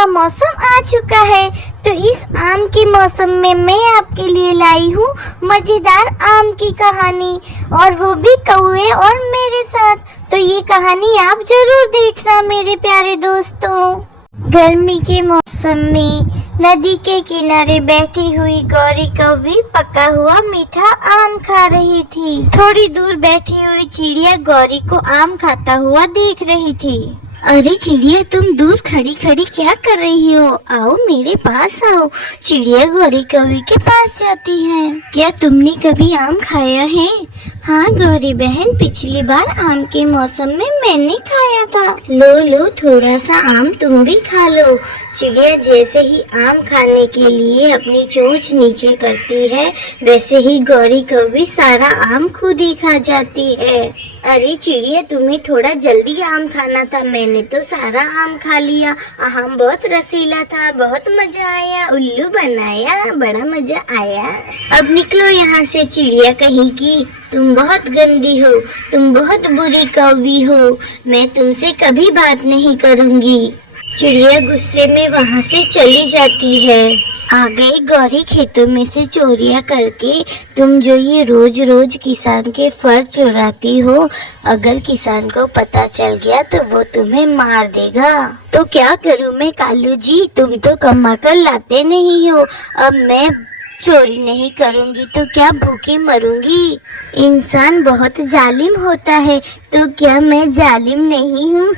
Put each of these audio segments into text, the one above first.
का मौसम आ चुका है, तो इस आम के मौसम में मैं आपके लिए लाई हूँ मजेदार आम की कहानी, और वो भी कौवे और मेरे साथ। तो ये कहानी आप जरूर देखना मेरे प्यारे दोस्तों। गर्मी के मौसम में नदी के किनारे बैठी हुई गौरी कौवी पका हुआ मीठा आम खा रही थी। थोड़ी दूर बैठी हुई चिड़िया गौरी को आम खाता हुआ देख रही थी। अरे चिड़िया, तुम दूर खड़ी खड़ी क्या कर रही हो? आओ मेरे पास आओ। चिड़िया गौरी कौवी के पास जाती है। क्या तुमने कभी आम खाया है? हाँ गौरी बहन, पिछली बार आम के मौसम में मैंने खाया था। लो लो, थोड़ा सा आम तुम भी खा लो। चिड़िया जैसे ही आम खाने के लिए अपनी चोंच नीचे करती है, वैसे ही गौरी कौवी सारा आम खुद ही खा जाती है। अरे चिड़िया, तुम्हें थोड़ा जल्दी आम खाना था, मैंने तो सारा आम खा लिया। आम बहुत रसीला था, बहुत मजा आया, उल्लू बनाया, बड़ा मजा आया। अब निकलो यहाँ से चिड़िया कहीं की, तुम बहुत गंदी हो, तुम बहुत बुरी कौवी हो, मैं तुमसे कभी बात नहीं करूँगी। चिड़िया गुस्से में वहाँ से चली जाती है। आ गई गौरी खेतों में से चोरियां करके। तुम जो ये रोज रोज किसान के फल चुराती हो, अगर किसान को पता चल गया तो वो तुम्हें मार देगा। तो क्या करूं मैं कालू जी, तुम तो कमा कर लाते नहीं हो। अब मैं चोरी नहीं करूंगी तो क्या भूखी मरूंगी? इंसान बहुत जालिम होता है, तो क्या मैं जालिम नहीं हूँ?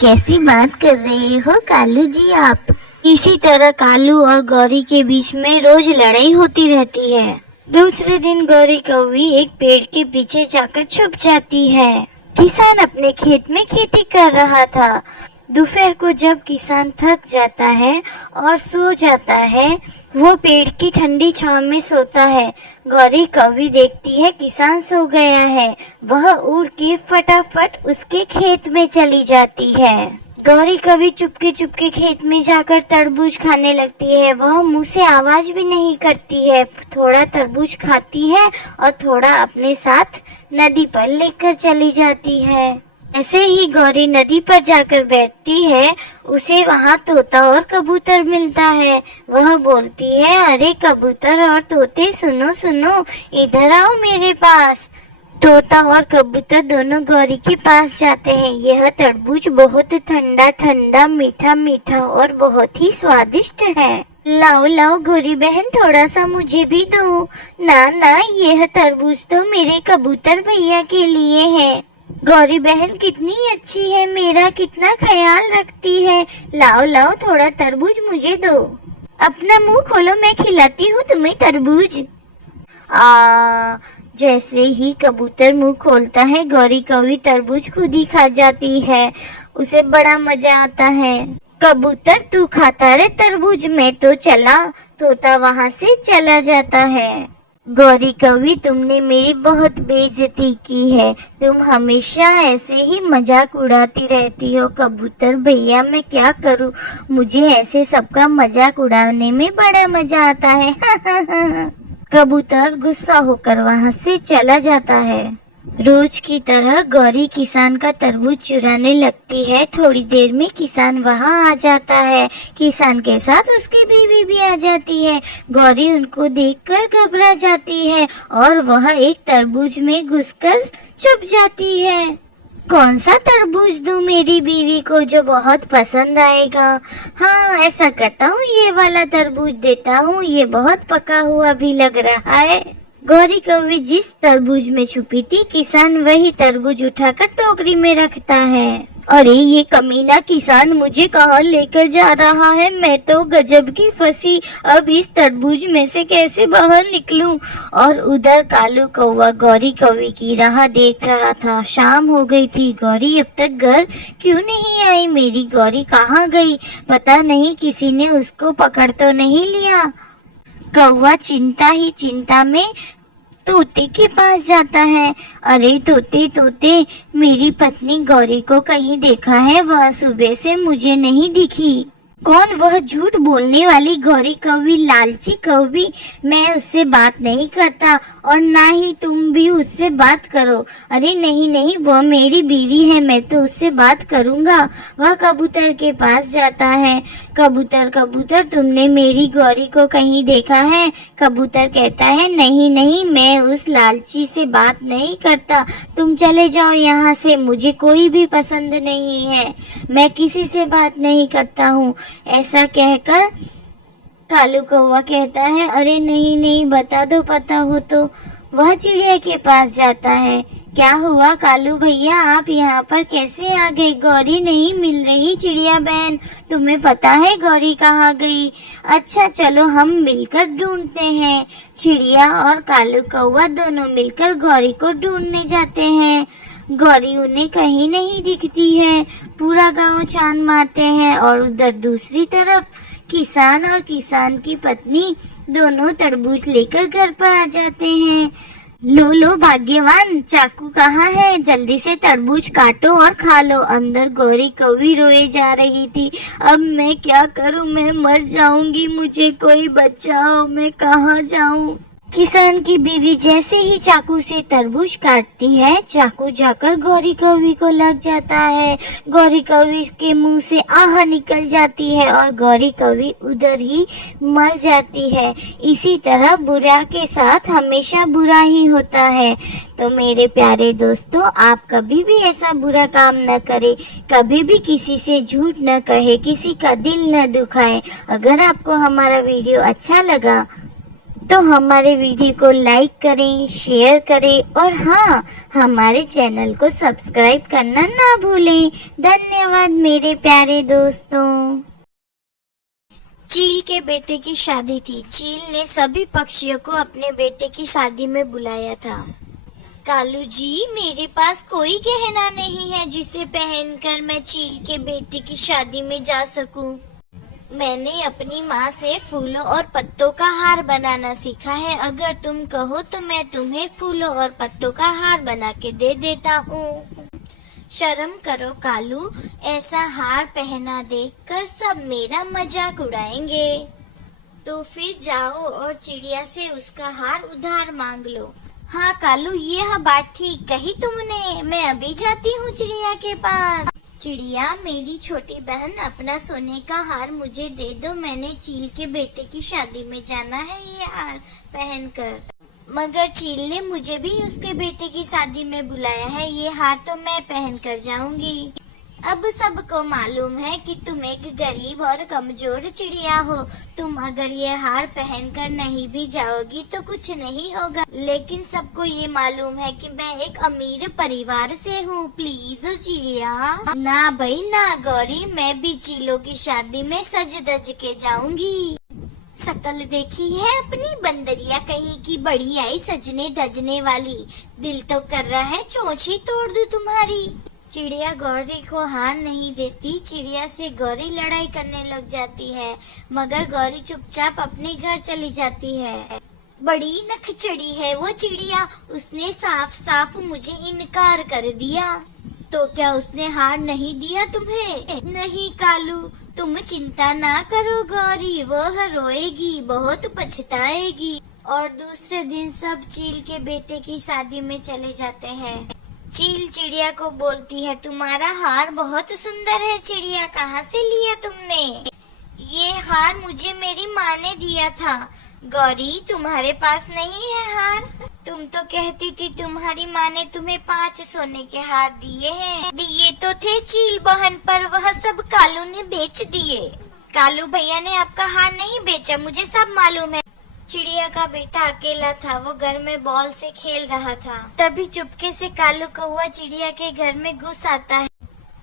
कैसी बात कर रहे हो कालू जी आप? इसी तरह कालू और गौरी के बीच में रोज लड़ाई होती रहती है। दूसरे दिन गौरी कौवी एक पेड़ के पीछे जाकर छुप जाती है। किसान अपने खेत में खेती कर रहा था। दोपहर को जब किसान थक जाता है और सो जाता है, वो पेड़ की ठंडी छांव में सोता है। गौरी कौवी देखती है किसान सो गया है। वह उड़ के फटाफट उसके खेत में चली जाती है। गौरी कौवी चुपके चुपके खेत में जाकर तरबूज खाने लगती है। वह मुंह से आवाज भी नहीं करती है। थोड़ा तरबूज खाती है और थोड़ा अपने साथ नदी पर लेकर चली जाती है। ऐसे ही गौरी नदी पर जाकर बैठती है, उसे वहाँ तोता और कबूतर मिलता है। वह बोलती है, अरे कबूतर और तोते, सुनो सुनो, इधर आओ मेरे पास। तोता और कबूतर दोनों गौरी के पास जाते हैं। यह तरबूज बहुत ठंडा ठंडा, मीठा मीठा और बहुत ही स्वादिष्ट है। लाओ लाओ गौरी बहन, थोड़ा सा मुझे भी दो। ना ना, यह तरबूज तो मेरे कबूतर भैया के लिए है। गौरी बहन कितनी अच्छी है, मेरा कितना ख्याल रखती है। लाओ लाओ, थोड़ा तरबूज मुझे दो। अपना मुंह खोलो, मैं खिलाती हूँ तुम्हें तरबूज। जैसे ही कबूतर मुंह खोलता है, गौरी कौवी तरबूज खुद ही खा जाती है। उसे बड़ा मजा आता है। कबूतर तू खाता रे तरबूज, मैं तो चला। तोता वहाँ से चला जाता है। गौरी कौवी, तुमने मेरी बहुत बेइज्जती की है। तुम हमेशा ऐसे ही मजाक उड़ाती रहती हो। कबूतर भैया, मैं क्या करूं? मुझे ऐसे सबका मजाक उड़ाने में बड़ा मजा आता है। कबूतर गुस्सा होकर वहाँ से चला जाता है। रोज की तरह गौरी किसान का तरबूज चुराने लगती है। थोड़ी देर में किसान वहाँ आ जाता है। किसान के साथ उसकी बीवी भी आ जाती है। गौरी उनको देखकर घबरा जाती है और वह एक तरबूज में घुसकर छुप जाती है। कौन सा तरबूज दूं मेरी बीवी को जो बहुत पसंद आएगा? हाँ, ऐसा करता हूँ, ये वाला तरबूज देता हूँ, ये बहुत पका हुआ भी लग रहा है। गौरी कौवी जिस तरबूज में छुपी थी, किसान वही तरबूज उठाकर टोकरी में रखता है। अरे ये कमीना किसान मुझे कहाँ लेकर जा रहा है? मैं तो गजब की फंसी। अब इस तरबूज में से कैसे बाहर निकलूं? और उधर कालू कौवा गौरी कौवी की राह देख रहा था। शाम हो गई थी। गौरी अब तक घर क्यों नहीं आई? मेरी गौरी कहाँ गई? पता नहीं किसी ने उसको पकड़ तो नहीं लिया। कौवा चिंता ही चिंता में तोते के पास जाता है। अरे तोते तोते, मेरी पत्नी गौरी को कहीं देखा है? वह सुबह से मुझे नहीं दिखी। कौन वह झूठ बोलने वाली गौरी कौवी, लालची कौवी? मैं उससे बात नहीं करता और ना ही तुम भी उससे बात करो। अरे नहीं नहीं, वह मेरी बीवी है, मैं तो उससे बात करूँगा। वह कबूतर के पास जाता है। कबूतर कबूतर, तुमने मेरी गौरी को कहीं देखा है? कबूतर कहता है नहीं नहीं, मैं उस लालची से बात नहीं करता, तुम चले जाओ यहाँ से, मुझे कोई भी पसंद नहीं है, मैं किसी से बात नहीं करता हूँ। ऐसा कहकर कालू कौवा कहता है अरे नहीं नहीं, बता दो, पता हो तो। वह चिड़िया के पास जाता है। क्या हुआ कालू भैया, आप यहाँ पर कैसे आ गए? गौरी नहीं मिल रही चिड़िया बहन, तुम्हें पता है गौरी कहाँ गई? अच्छा चलो हम मिलकर ढूंढते हैं। चिड़िया और कालू कौवा दोनों मिलकर गौरी को ढूंढने जाते हैं। गौरी उन्हें कहीं नहीं दिखती है। पूरा गांव छान मारते हैं और उधर दूसरी तरफ किसान और किसान की पत्नी दोनों तरबूज लेकर घर पर आ जाते हैं। लो लो भाग्यवान, चाकू कहाँ है? जल्दी से तरबूज काटो और खा लो। अंदर गौरी कौवी रोए जा रही थी। अब मैं क्या करूं, मैं मर जाऊंगी, मुझे कोई बचाओ, मैं कहाँ जाऊं? किसान की बीवी जैसे ही चाकू से तरबूज काटती है, चाकू जाकर गौरी कौवी को लग जाता है। गौरी कौवी के मुंह से आह निकल जाती है और गौरी कौवी उधर ही मर जाती है। इसी तरह बुरा के साथ हमेशा बुरा ही होता है। तो मेरे प्यारे दोस्तों, आप कभी भी ऐसा बुरा काम न करें, कभी भी किसी से झूठ न कहे, किसी का दिल न दुखाए। अगर आपको हमारा वीडियो अच्छा लगा तो हमारे वीडियो को लाइक करें, शेयर करें और हाँ, हमारे चैनल को सब्सक्राइब करना ना भूलें। धन्यवाद मेरे प्यारे दोस्तों। चील के बेटे की शादी थी। चील ने सभी पक्षियों को अपने बेटे की शादी में बुलाया था। कालू जी, मेरे पास कोई गहना नहीं है जिसे पहनकर मैं चील के बेटे की शादी में जा सकूं। मैंने अपनी माँ से फूलों और पत्तों का हार बनाना सीखा है। अगर तुम कहो तो मैं तुम्हें फूलों और पत्तों का हार बना के दे देता हूँ। शर्म करो कालू, ऐसा हार पहना देखकर सब मेरा मजाक उड़ाएंगे। तो फिर जाओ और चिड़िया से उसका हार उधार मांग लो। हाँ कालू, यह बात ठीक कही तुमने, मैं अभी जाती हूँ चिड़िया के पास। चिड़िया, मेरी छोटी बहन, अपना सोने का हार मुझे दे दो, मैंने चील के बेटे की शादी में जाना है ये हार पहनकर। मगर चील ने मुझे भी उसके बेटे की शादी में बुलाया है, ये हार तो मैं पहनकर जाऊंगी। अब सबको मालूम है कि तुम एक गरीब और कमजोर चिड़िया हो। तुम अगर ये हार पहनकर नहीं भी जाओगी तो कुछ नहीं होगा, लेकिन सबको ये मालूम है कि मैं एक अमीर परिवार से हूँ। प्लीज चिड़िया। ना भाई ना गौरी, मैं भी चीलों की शादी में सज धज के जाऊंगी। शकल देखी है अपनी, बंदरिया कहीं की बड़ी आई सजने धजने वाली। दिल तो कर रहा है चोंच ही तोड़ दूं तुम्हारी। चिड़िया गौरी को हार नहीं देती। चिड़िया से गौरी लड़ाई करने लग जाती है, मगर गौरी चुपचाप अपने घर चली जाती है। बड़ी नखचड़ी है वो चिड़िया, उसने साफ साफ मुझे इनकार कर दिया। तो क्या उसने हार नहीं दिया तुम्हें? नहीं कालू, तुम चिंता ना करो गौरी, वह रोएगी, बहुत पछताएगी। और दूसरे दिन सब चील के बेटे की शादी में चले जाते हैं। चील चिड़िया को बोलती है, तुम्हारा हार बहुत सुंदर है चिड़िया, कहाँ से लिया तुमने? ये हार मुझे मेरी माँ ने दिया था। गौरी, तुम्हारे पास नहीं है हार? तुम तो कहती थी तुम्हारी माँ ने तुम्हें 5 सोने के हार दिए हैं। दिए तो थे चील बहन, पर वह सब कालू ने बेच दिए। कालू भैया ने आपका हार नहीं बेचा, मुझे सब मालूम है। चिड़िया का बेटा अकेला था, वो घर में बॉल से खेल रहा था। तभी चुपके से कालू कौवा चिड़िया के घर में घुस आता है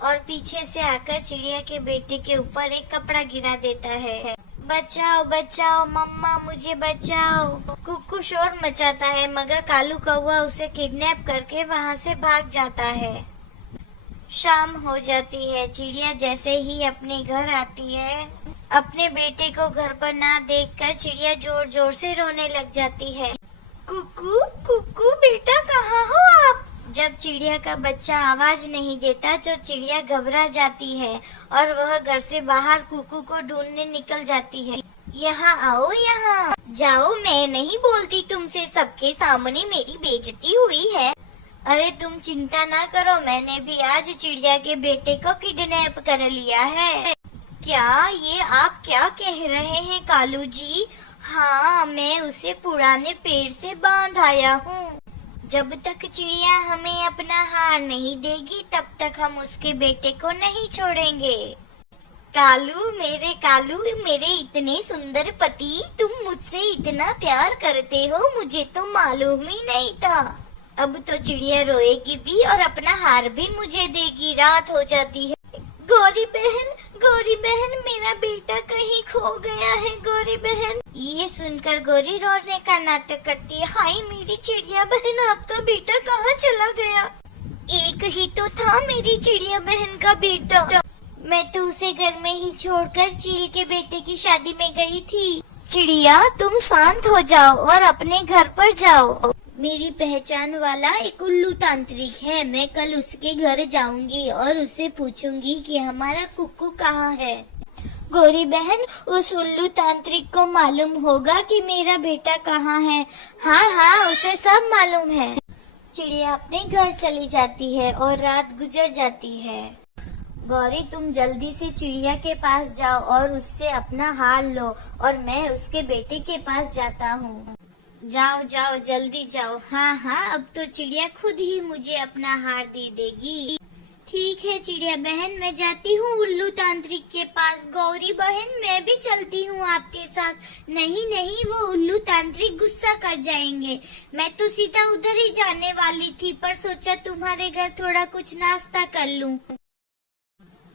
और पीछे से आकर चिड़िया के बेटे के ऊपर एक कपड़ा गिरा देता है। बचाओ बचाओ मम्मा, मुझे बचाओ। कुक्कू शोर मचाता है, मगर कालू कौवा उसे किडनैप करके वहाँ से भाग जाता है। शाम हो जाती है। चिड़िया जैसे ही अपने घर आती है, अपने बेटे को घर पर ना देखकर चिड़िया जोर जोर से रोने लग जाती है। कुक्कू कुक्कू बेटा, कहाँ हो आप? जब चिड़िया का बच्चा आवाज नहीं देता तो चिड़िया घबरा जाती है और वह घर से बाहर कुकू को ढूंढने निकल जाती है। यहाँ आओ, यहाँ जाओ, मैं नहीं बोलती तुमसे, सबके सामने मेरी बेइज्जती हुई है। अरे तुम चिंता ना करो, मैंने भी आज चिड़िया के बेटे को किडनैप कर लिया है। क्या ये आप क्या कह रहे हैं कालू जी? हाँ, मैं उसे पुराने पेड़ से बांध आया हूँ। जब तक चिड़िया हमें अपना हार नहीं देगी तब तक हम उसके बेटे को नहीं छोड़ेंगे। कालू, मेरे इतने सुंदर पति, तुम मुझसे इतना प्यार करते हो, मुझे तो मालूम ही नहीं था। अब तो चिड़िया रोएगी भी और अपना हार भी मुझे देगी। रात हो जाती है। गौरी बहन, मेरा बेटा कहीं खो गया है। गौरी बहन, ये सुनकर गौरी रोने का नाटक करती है। हाय मेरी चिड़िया बहन, आपका बेटा कहाँ चला गया? एक ही तो था मेरी चिड़िया बहन का बेटा। मैं तो उसे घर में ही छोड़कर चील के बेटे की शादी में गई थी। चिड़िया, तुम शांत हो जाओ और अपने घर पर जाओ। मेरी पहचान वाला एक उल्लू तांत्रिक है। मैं कल उसके घर जाऊंगी और उससे पूछूंगी कि हमारा कुक्कू कहाँ है। गौरी बहन, उस उल्लू तांत्रिक को मालूम होगा कि मेरा बेटा कहाँ है। हाँ, उसे सब मालूम है। चिड़िया अपने घर चली जाती है और रात गुजर जाती है। गौरी, तुम जल्दी से चिड़िया के पास जाओ और उससे अपना हाल लो और मैं उसके बेटे के पास जाता हूँ। जाओ, जल्दी जाओ। हाँ, अब तो चिड़िया खुद ही मुझे अपना हार दे देगी। ठीक है चिड़िया बहन, मैं जाती हूँ उल्लू तांत्रिक के पास। गौरी बहन, मैं भी चलती हूँ आपके साथ। नहीं, वो उल्लू तांत्रिक गुस्सा कर जाएंगे। मैं तो सीधा उधर ही जाने वाली थी, पर सोचा तुम्हारे घर थोड़ा कुछ नाश्ता कर लूँ।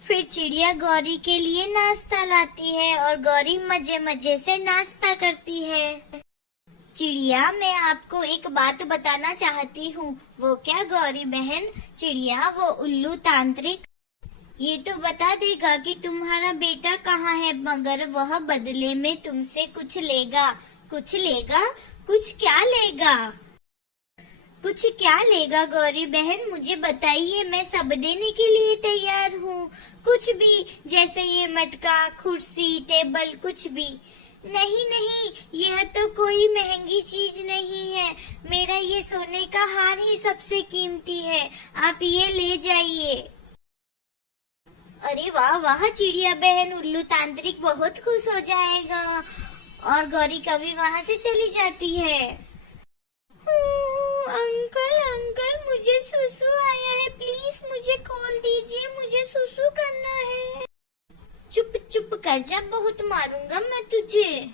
फिर चिड़िया गौरी के लिए नाश्ता लाती है और गौरी मजे से नाश्ता करती है। चिड़िया, मैं आपको एक बात बताना चाहती हूँ। वो क्या गौरी बहन? चिड़िया, वो उल्लू तांत्रिक ये तो बता देगा कि तुम्हारा बेटा कहाँ है, मगर वह बदले में तुमसे कुछ लेगा। कुछ क्या लेगा गौरी बहन? मुझे बताइए, मैं सब देने के लिए तैयार हूँ। कुछ भी, जैसे ये मटका, कुर्सी, टेबल, कुछ भी। नहीं, यह तो कोई महंगी चीज नहीं है। मेरा ये सोने का हार ही सबसे कीमती है। आप ये ले जाइए। अरे वाह चिड़िया बहन, उल्लू तांत्रिक बहुत खुश हो जाएगा। और गौरी कभी वहाँ से चली जाती है। अंकल, मुझे सुसु आया है, प्लीज मुझे खोल दीजिए, मुझे सुसु करना है। चुप कर जा, बहुत मारूंगा मैं तुझे।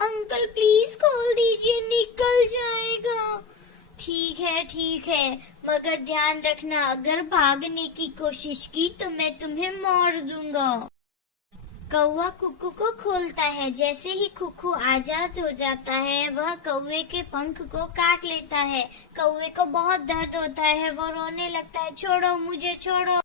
अंकल प्लीज खोल दीजिए, निकल जाएगा। ठीक है, मगर ध्यान रखना, अगर भागने की कोशिश की तो मैं तुम्हें मार दूंगा। कौवा कुक्कू को खोलता है। जैसे ही कुक्कू आजाद हो जाता है, वह कौवे के पंख को काट लेता है। कौवे को बहुत दर्द होता है, वो रोने लगता है, छोड़ो मुझे, छोड़ो।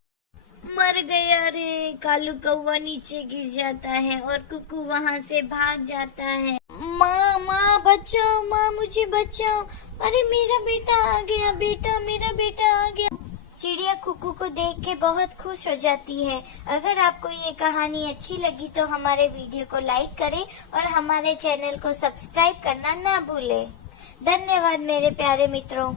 मर गया रे। कालू कौवा नीचे गिर जाता है और कुक्कू वहाँ से भाग जाता है। माँ बचाओ, माँ मुझे बचाओ। अरे मेरा बेटा आ गया, मेरा बेटा आ गया। चिड़िया कुक्कू को देख के बहुत खुश हो जाती है। अगर आपको ये कहानी अच्छी लगी तो हमारे वीडियो को लाइक करें और हमारे चैनल को सब्सक्राइब करना ना भूलें। धन्यवाद मेरे प्यारे मित्रों।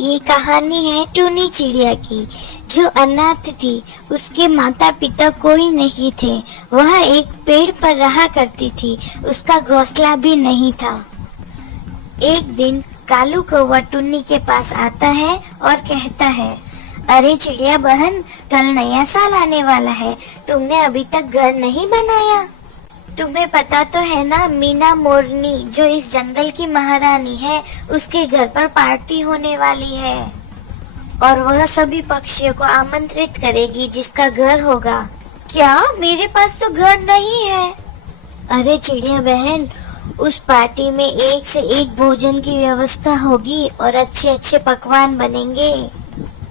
ये कहानी है टूनी चिड़िया की, जो अनाथ थी। उसके माता पिता कोई नहीं थे। वह एक पेड़ पर रहा करती थी। उसका घोंसला भी नहीं था। एक दिन कालू कौवा टुन्नी के पास आता है और कहता है, अरे चिड़िया बहन, कल नया साल आने वाला है, तुमने अभी तक घर नहीं बनाया। तुम्हें पता तो है ना, मीना मोरनी जो इस जंगल की महारानी है, उसके घर पर पार्टी होने वाली है और वह सभी पक्षियों को आमंत्रित करेगी जिसका घर होगा। क्या? मेरे पास तो घर नहीं है। अरे चिड़िया बहन, उस पार्टी में एक से एक भोजन की व्यवस्था होगी और अच्छे अच्छे पकवान बनेंगे।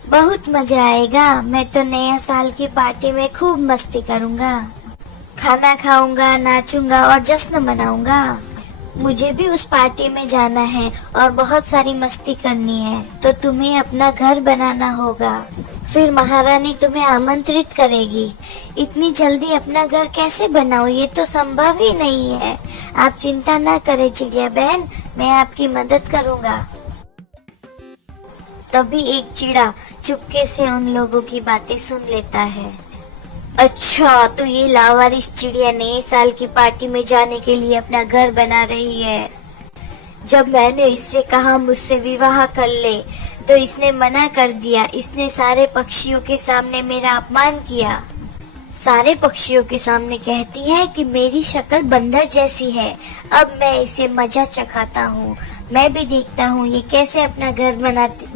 बहुत मजा आएगा। मैं तो नया साल की पार्टी में खूब मस्ती करूँगा, खाना खाऊंगा, नाचूंगा और जश्न मनाऊंगा। मुझे भी उस पार्टी में जाना है और बहुत सारी मस्ती करनी है, तो तुम्हें अपना घर बनाना होगा। फिर महारानी तुम्हें आमंत्रित करेगी। इतनी जल्दी अपना घर कैसे बनाओ, ये तो संभव ही नहीं है। आप चिंता ना करें चिड़िया बहन, मैं आपकी मदद करूँगा। तभी एक चिड़ा चुपके से उन लोगों की बातें सुन लेता है। अच्छा, तो ये लावारिस चिड़िया नए साल की पार्टी में जाने के लिए अपना घर बना रही है। जब मैंने इससे कहा मुझसे विवाह कर ले, तो इसने मना कर दिया। इसने सारे पक्षियों के सामने मेरा अपमान किया। सारे पक्षियों के सामने कहती है कि मेरी शक्ल बंदर जैसी है। अब मैं इसे मजा चखाता हूँ। मैं भी देखता हूँ ये कैसे अपना घर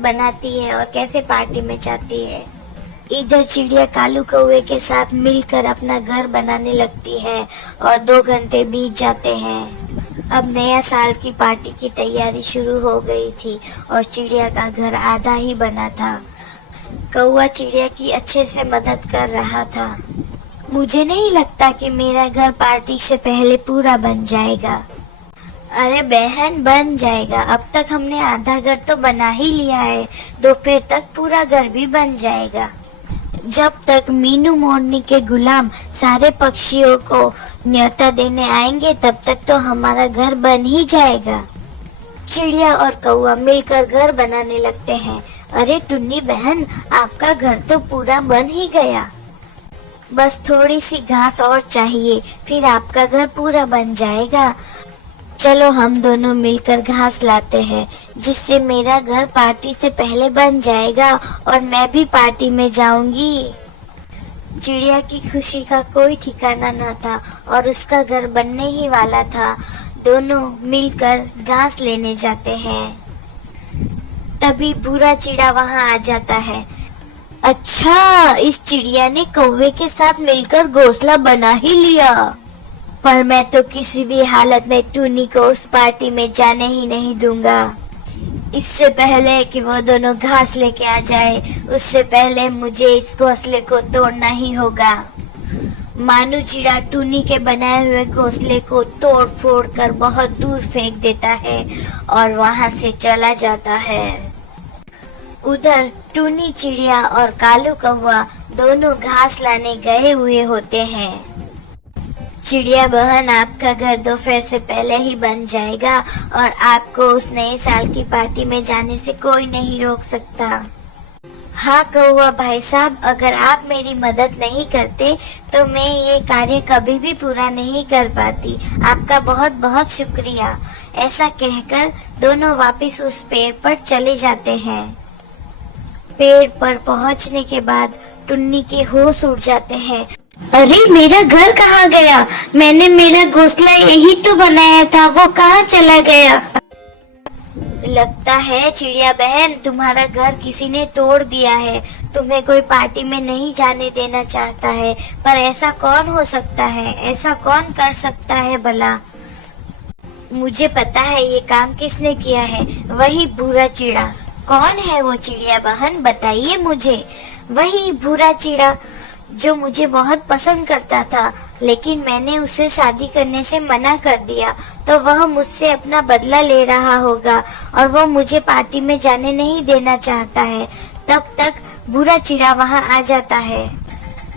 बनाती है और कैसे पार्टी में जाती है। इधर चिड़िया कालू कौवे के साथ मिलकर अपना घर बनाने लगती है और 2 घंटे बीत जाते हैं। अब नया साल की पार्टी की तैयारी शुरू हो गई थी और चिड़िया का घर आधा ही बना था। कौवा चिड़िया की अच्छे से मदद कर रहा था। मुझे नहीं लगता कि मेरा घर पार्टी से पहले पूरा बन जाएगा। अरे बहन, बन जाएगा। अब तक हमने आधा घर तो बना ही लिया है, दोपहर तक पूरा घर भी बन जाएगा। जब तक मीनू मोरनी के गुलाम सारे पक्षियों को न्योता देने आएंगे, तब तक तो हमारा घर बन ही जाएगा। चिड़िया और कौवा मिलकर घर बनाने लगते हैं। अरे टुन्नी बहन, आपका घर तो पूरा बन ही गया। बस थोड़ी सी घास और चाहिए, फिर आपका घर पूरा बन जाएगा। चलो हम दोनों मिलकर घास लाते हैं, जिससे मेरा घर पार्टी से पहले बन जाएगा और मैं भी पार्टी में जाऊंगी। चिड़िया की खुशी का कोई ठिकाना न था और उसका घर बनने ही वाला था। दोनों मिलकर घास लेने जाते हैं। तभी भूरा चिड़ा वहां आ जाता है। अच्छा, इस चिड़िया ने कौवे के साथ मिलकर घोंसला बना ही लिया। पर मैं तो किसी भी हालत में टूनी को उस पार्टी में जाने ही नहीं दूंगा। इससे पहले कि वो दोनों घास लेके आ जाए, उससे पहले मुझे इस घोंसले को तोड़ना ही होगा। मानू चिड़ा टूनी के बनाए हुए घोंसले को तोड़ फोड़ कर बहुत दूर फेंक देता है और वहां से चला जाता है। उधर टूनी चिड़िया और कालू कौवा दोनों घास लाने गए हुए होते हैं। चिड़िया बहन, आपका घर दोपहर से पहले ही बन जाएगा और आपको उस नए साल की पार्टी में जाने से कोई नहीं रोक सकता। हाँ कौवा भाई साहब, अगर आप मेरी मदद नहीं करते तो मैं ये कार्य कभी भी पूरा नहीं कर पाती। आपका बहुत बहुत शुक्रिया। ऐसा कहकर दोनों वापस उस पेड़ पर चले जाते हैं। पेड़ पर पहुंचने के बाद टुन्नी के होश उड़ जाते हैं। अरे मेरा घर कहाँ गया? मैंने मेरा घोंसला यही तो बनाया था, वो कहाँ चला गया? लगता है चिड़िया बहन, तुम्हारा घर किसी ने तोड़ दिया है। तुम्हें कोई पार्टी में नहीं जाने देना चाहता है, पर ऐसा कौन हो सकता है? ऐसा कौन कर सकता है भला? मुझे पता है ये काम किसने किया है, वही भूरा चिड़ा। कौन है वो चिड़िया बहन, बताइए मुझे। वही भूरा चिड़ा जो मुझे बहुत पसंद करता था, लेकिन मैंने उसे शादी करने से मना कर दिया, तो वह मुझसे अपना बदला ले रहा होगा और वो मुझे पार्टी में जाने नहीं देना चाहता है। तब तक भूरा चिड़ा वहां आ जाता है।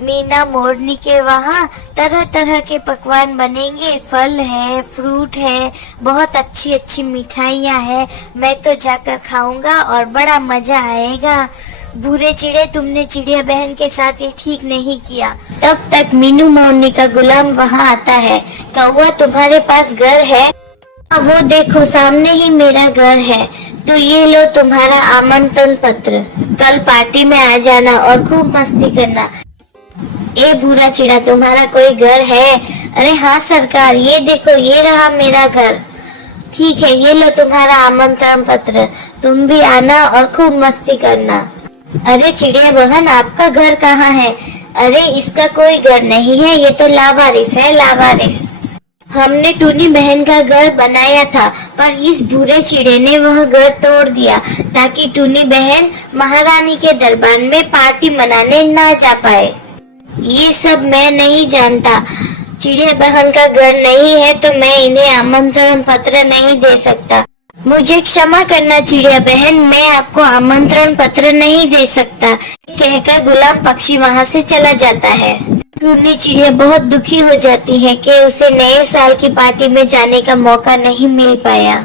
मीना मोरनी के वहाँ तरह तरह के पकवान बनेंगे। फल है, फ्रूट है, बहुत अच्छी अच्छी मिठाइयाँ हैं। मैं तो जाकर खाऊंगा और बड़ा मजा आएगा। भूरे चिड़े, तुमने चिड़िया बहन के साथ ये ठीक नहीं किया। तब तक मीनू मोरनी का गुलाम वहाँ आता है। कौवा, तुम्हारे पास घर है? वो देखो सामने ही मेरा घर है। तो ये लो तुम्हारा आमंत्रण पत्र। कल पार्टी में आ जाना और खूब मस्ती करना। ए भूरा चिड़ा, तुम्हारा कोई घर है? अरे हाँ सरकार, ये देखो ये रहा मेरा घर। ठीक है, ये लो तुम्हारा आमंत्रण पत्र। तुम भी आना और खूब मस्ती करना। अरे चिड़िया बहन, आपका घर कहाँ है? अरे इसका कोई घर नहीं है, ये तो लावारिस है, लावारिस। हमने टूनी बहन का घर बनाया था, पर इस भूरे चिड़े ने वह घर तोड़ दिया ताकि टूनी बहन महारानी के दरबार में पार्टी मनाने ना जा पाए। ये सब मैं नहीं जानता। चिड़िया बहन का घर नहीं है तो मैं इन्हें आमंत्रण पत्र नहीं दे सकता। मुझे क्षमा करना चिड़िया बहन, मैं आपको आमंत्रण पत्र नहीं दे सकता। कहकर गुलाब पक्षी वहाँ से चला जाता है। टुन्नी चिड़िया बहुत दुखी हो जाती है कि उसे नए साल की पार्टी में जाने का मौका नहीं मिल पाया।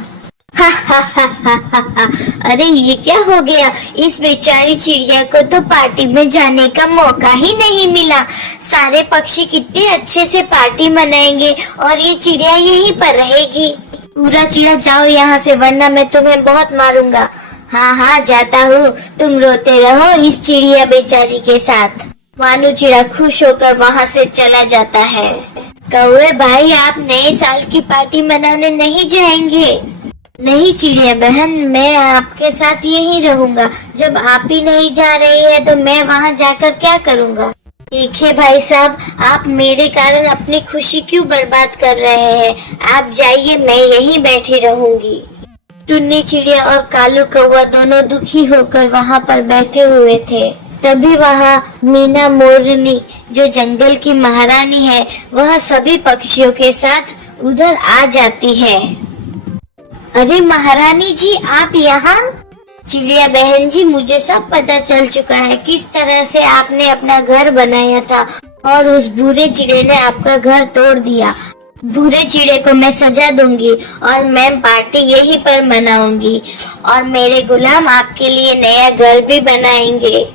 हा हा हा हा हा हा। अरे ये क्या हो गया, इस बेचारी चिड़िया को तो पार्टी में जाने का मौका ही नहीं मिला। सारे पक्षी कितने अच्छे से पार्टी मनाएंगे और ये चिड़िया यहीं पर रहेगी। पूरा चिड़िया जाओ यहाँ से, वरना मैं तुम्हें बहुत मारूंगा। हाँ हाँ जाता हूँ, तुम रोते रहो इस चिड़िया बेचारी के साथ। मानू चिड़ा खुश होकर वहाँ से चला जाता है। कौवे भाई, आप नए साल की पार्टी मनाने नहीं जाएंगे? नहीं चिड़िया बहन, मैं आपके साथ यहीं रहूंगा। जब आप ही नहीं जा रही है तो मैं वहाँ जाकर क्या करूँगा? देखिए भाई साहब, आप मेरे कारण अपनी खुशी क्यों बर्बाद कर रहे हैं? आप जाइए, मैं यहीं बैठी रहूंगी। टुन्नी चिड़िया और कालू कौवा दोनों दुखी होकर वहाँ पर बैठे हुए थे। तभी वहाँ मीना मोरनी, जो जंगल की महारानी है, वह सभी पक्षियों के साथ उधर आ जाती है। अरे महारानी जी, आप यहाँ? चिड़िया बहन जी, मुझे सब पता चल चुका है किस तरह से आपने अपना घर बनाया था और उस बुरे चिड़े ने आपका घर तोड़ दिया। बुरे चिड़े को मैं सजा दूंगी और मैं पार्टी यहीं पर मनाऊंगी और मेरे गुलाम आपके लिए नया घर भी बनाएंगे।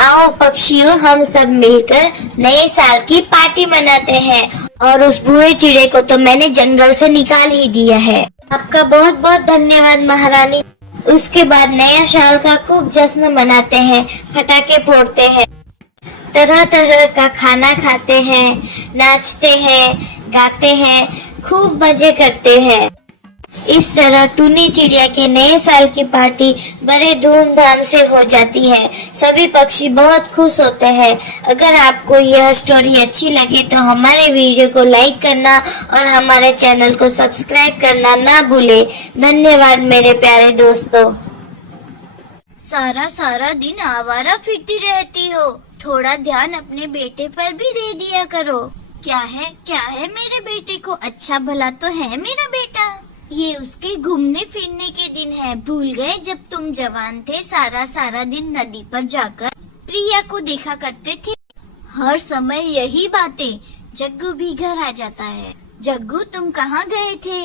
आओ पक्षियों, हम सब मिलकर नए साल की पार्टी मनाते हैं। और उस बुरे चिड़े को तो मैंने जंगल से निकाल ही दिया है। आपका बहुत बहुत धन्यवाद महारानी। उसके बाद नया साल का खूब जश्न मनाते हैं, पटाखे फोड़ते हैं, तरह तरह का खाना खाते हैं, नाचते हैं, गाते हैं, खूब मजे करते हैं। इस तरह टुन्नी चिड़िया के नए साल की पार्टी बड़े धूमधाम से हो जाती है। सभी पक्षी बहुत खुश होते हैं। अगर आपको यह स्टोरी अच्छी लगे तो हमारे वीडियो को लाइक करना और हमारे चैनल को सब्सक्राइब करना ना भूले। धन्यवाद मेरे प्यारे दोस्तों। सारा सारा दिन आवारा फिरती रहती हो, थोड़ा ध्यान अपने बेटे पर भी दे दिया करो। क्या है मेरे बेटे को? अच्छा भला तो है मेरा बेटा। ये उसके घूमने फिरने के दिन है। भूल गए जब तुम जवान थे, सारा सारा दिन नदी पर जाकर प्रिया को देखा करते थे। हर समय यही बातें। जग्गू भी घर आ जाता है। जग्गू, तुम कहाँ गए थे?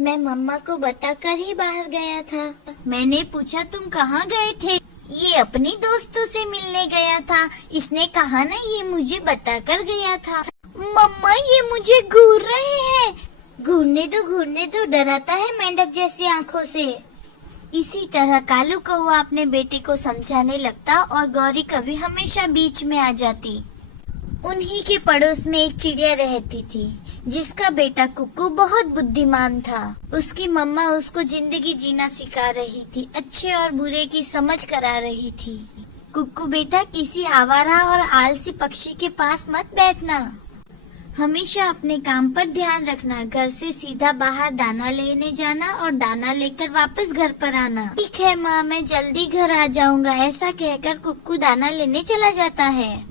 मैं मम्मा को बताकर ही बाहर गया था। मैंने पूछा तुम कहाँ गए थे? ये अपनी दोस्तों से मिलने गया था। इसने कहा ना ये मुझे बताकर गया था। मम्मा, ये मुझे घूर रहे हैं। घूरने दो, डराता है मेंढक जैसी आंखों से। इसी तरह कालू कौवा अपने बेटे को समझाने लगता और गौरी कभी हमेशा बीच में आ जाती। उन्हीं के पड़ोस में एक चिड़िया रहती थी जिसका बेटा कुक्कू बहुत बुद्धिमान था। उसकी मम्मा उसको जिंदगी जीना सिखा रही थी, अच्छे और बुरे की समझ करा रही थी। कुक्कू बेटा, किसी आवारा और आलसी पक्षी के पास मत बैठना। हमेशा अपने काम पर ध्यान रखना। घर से सीधा बाहर दाना लेने जाना और दाना लेकर वापस घर पर आना। ठीक है माँ, मैं जल्दी घर आ जाऊंगा। ऐसा कहकर कुक्कू दाना लेने चला जाता है।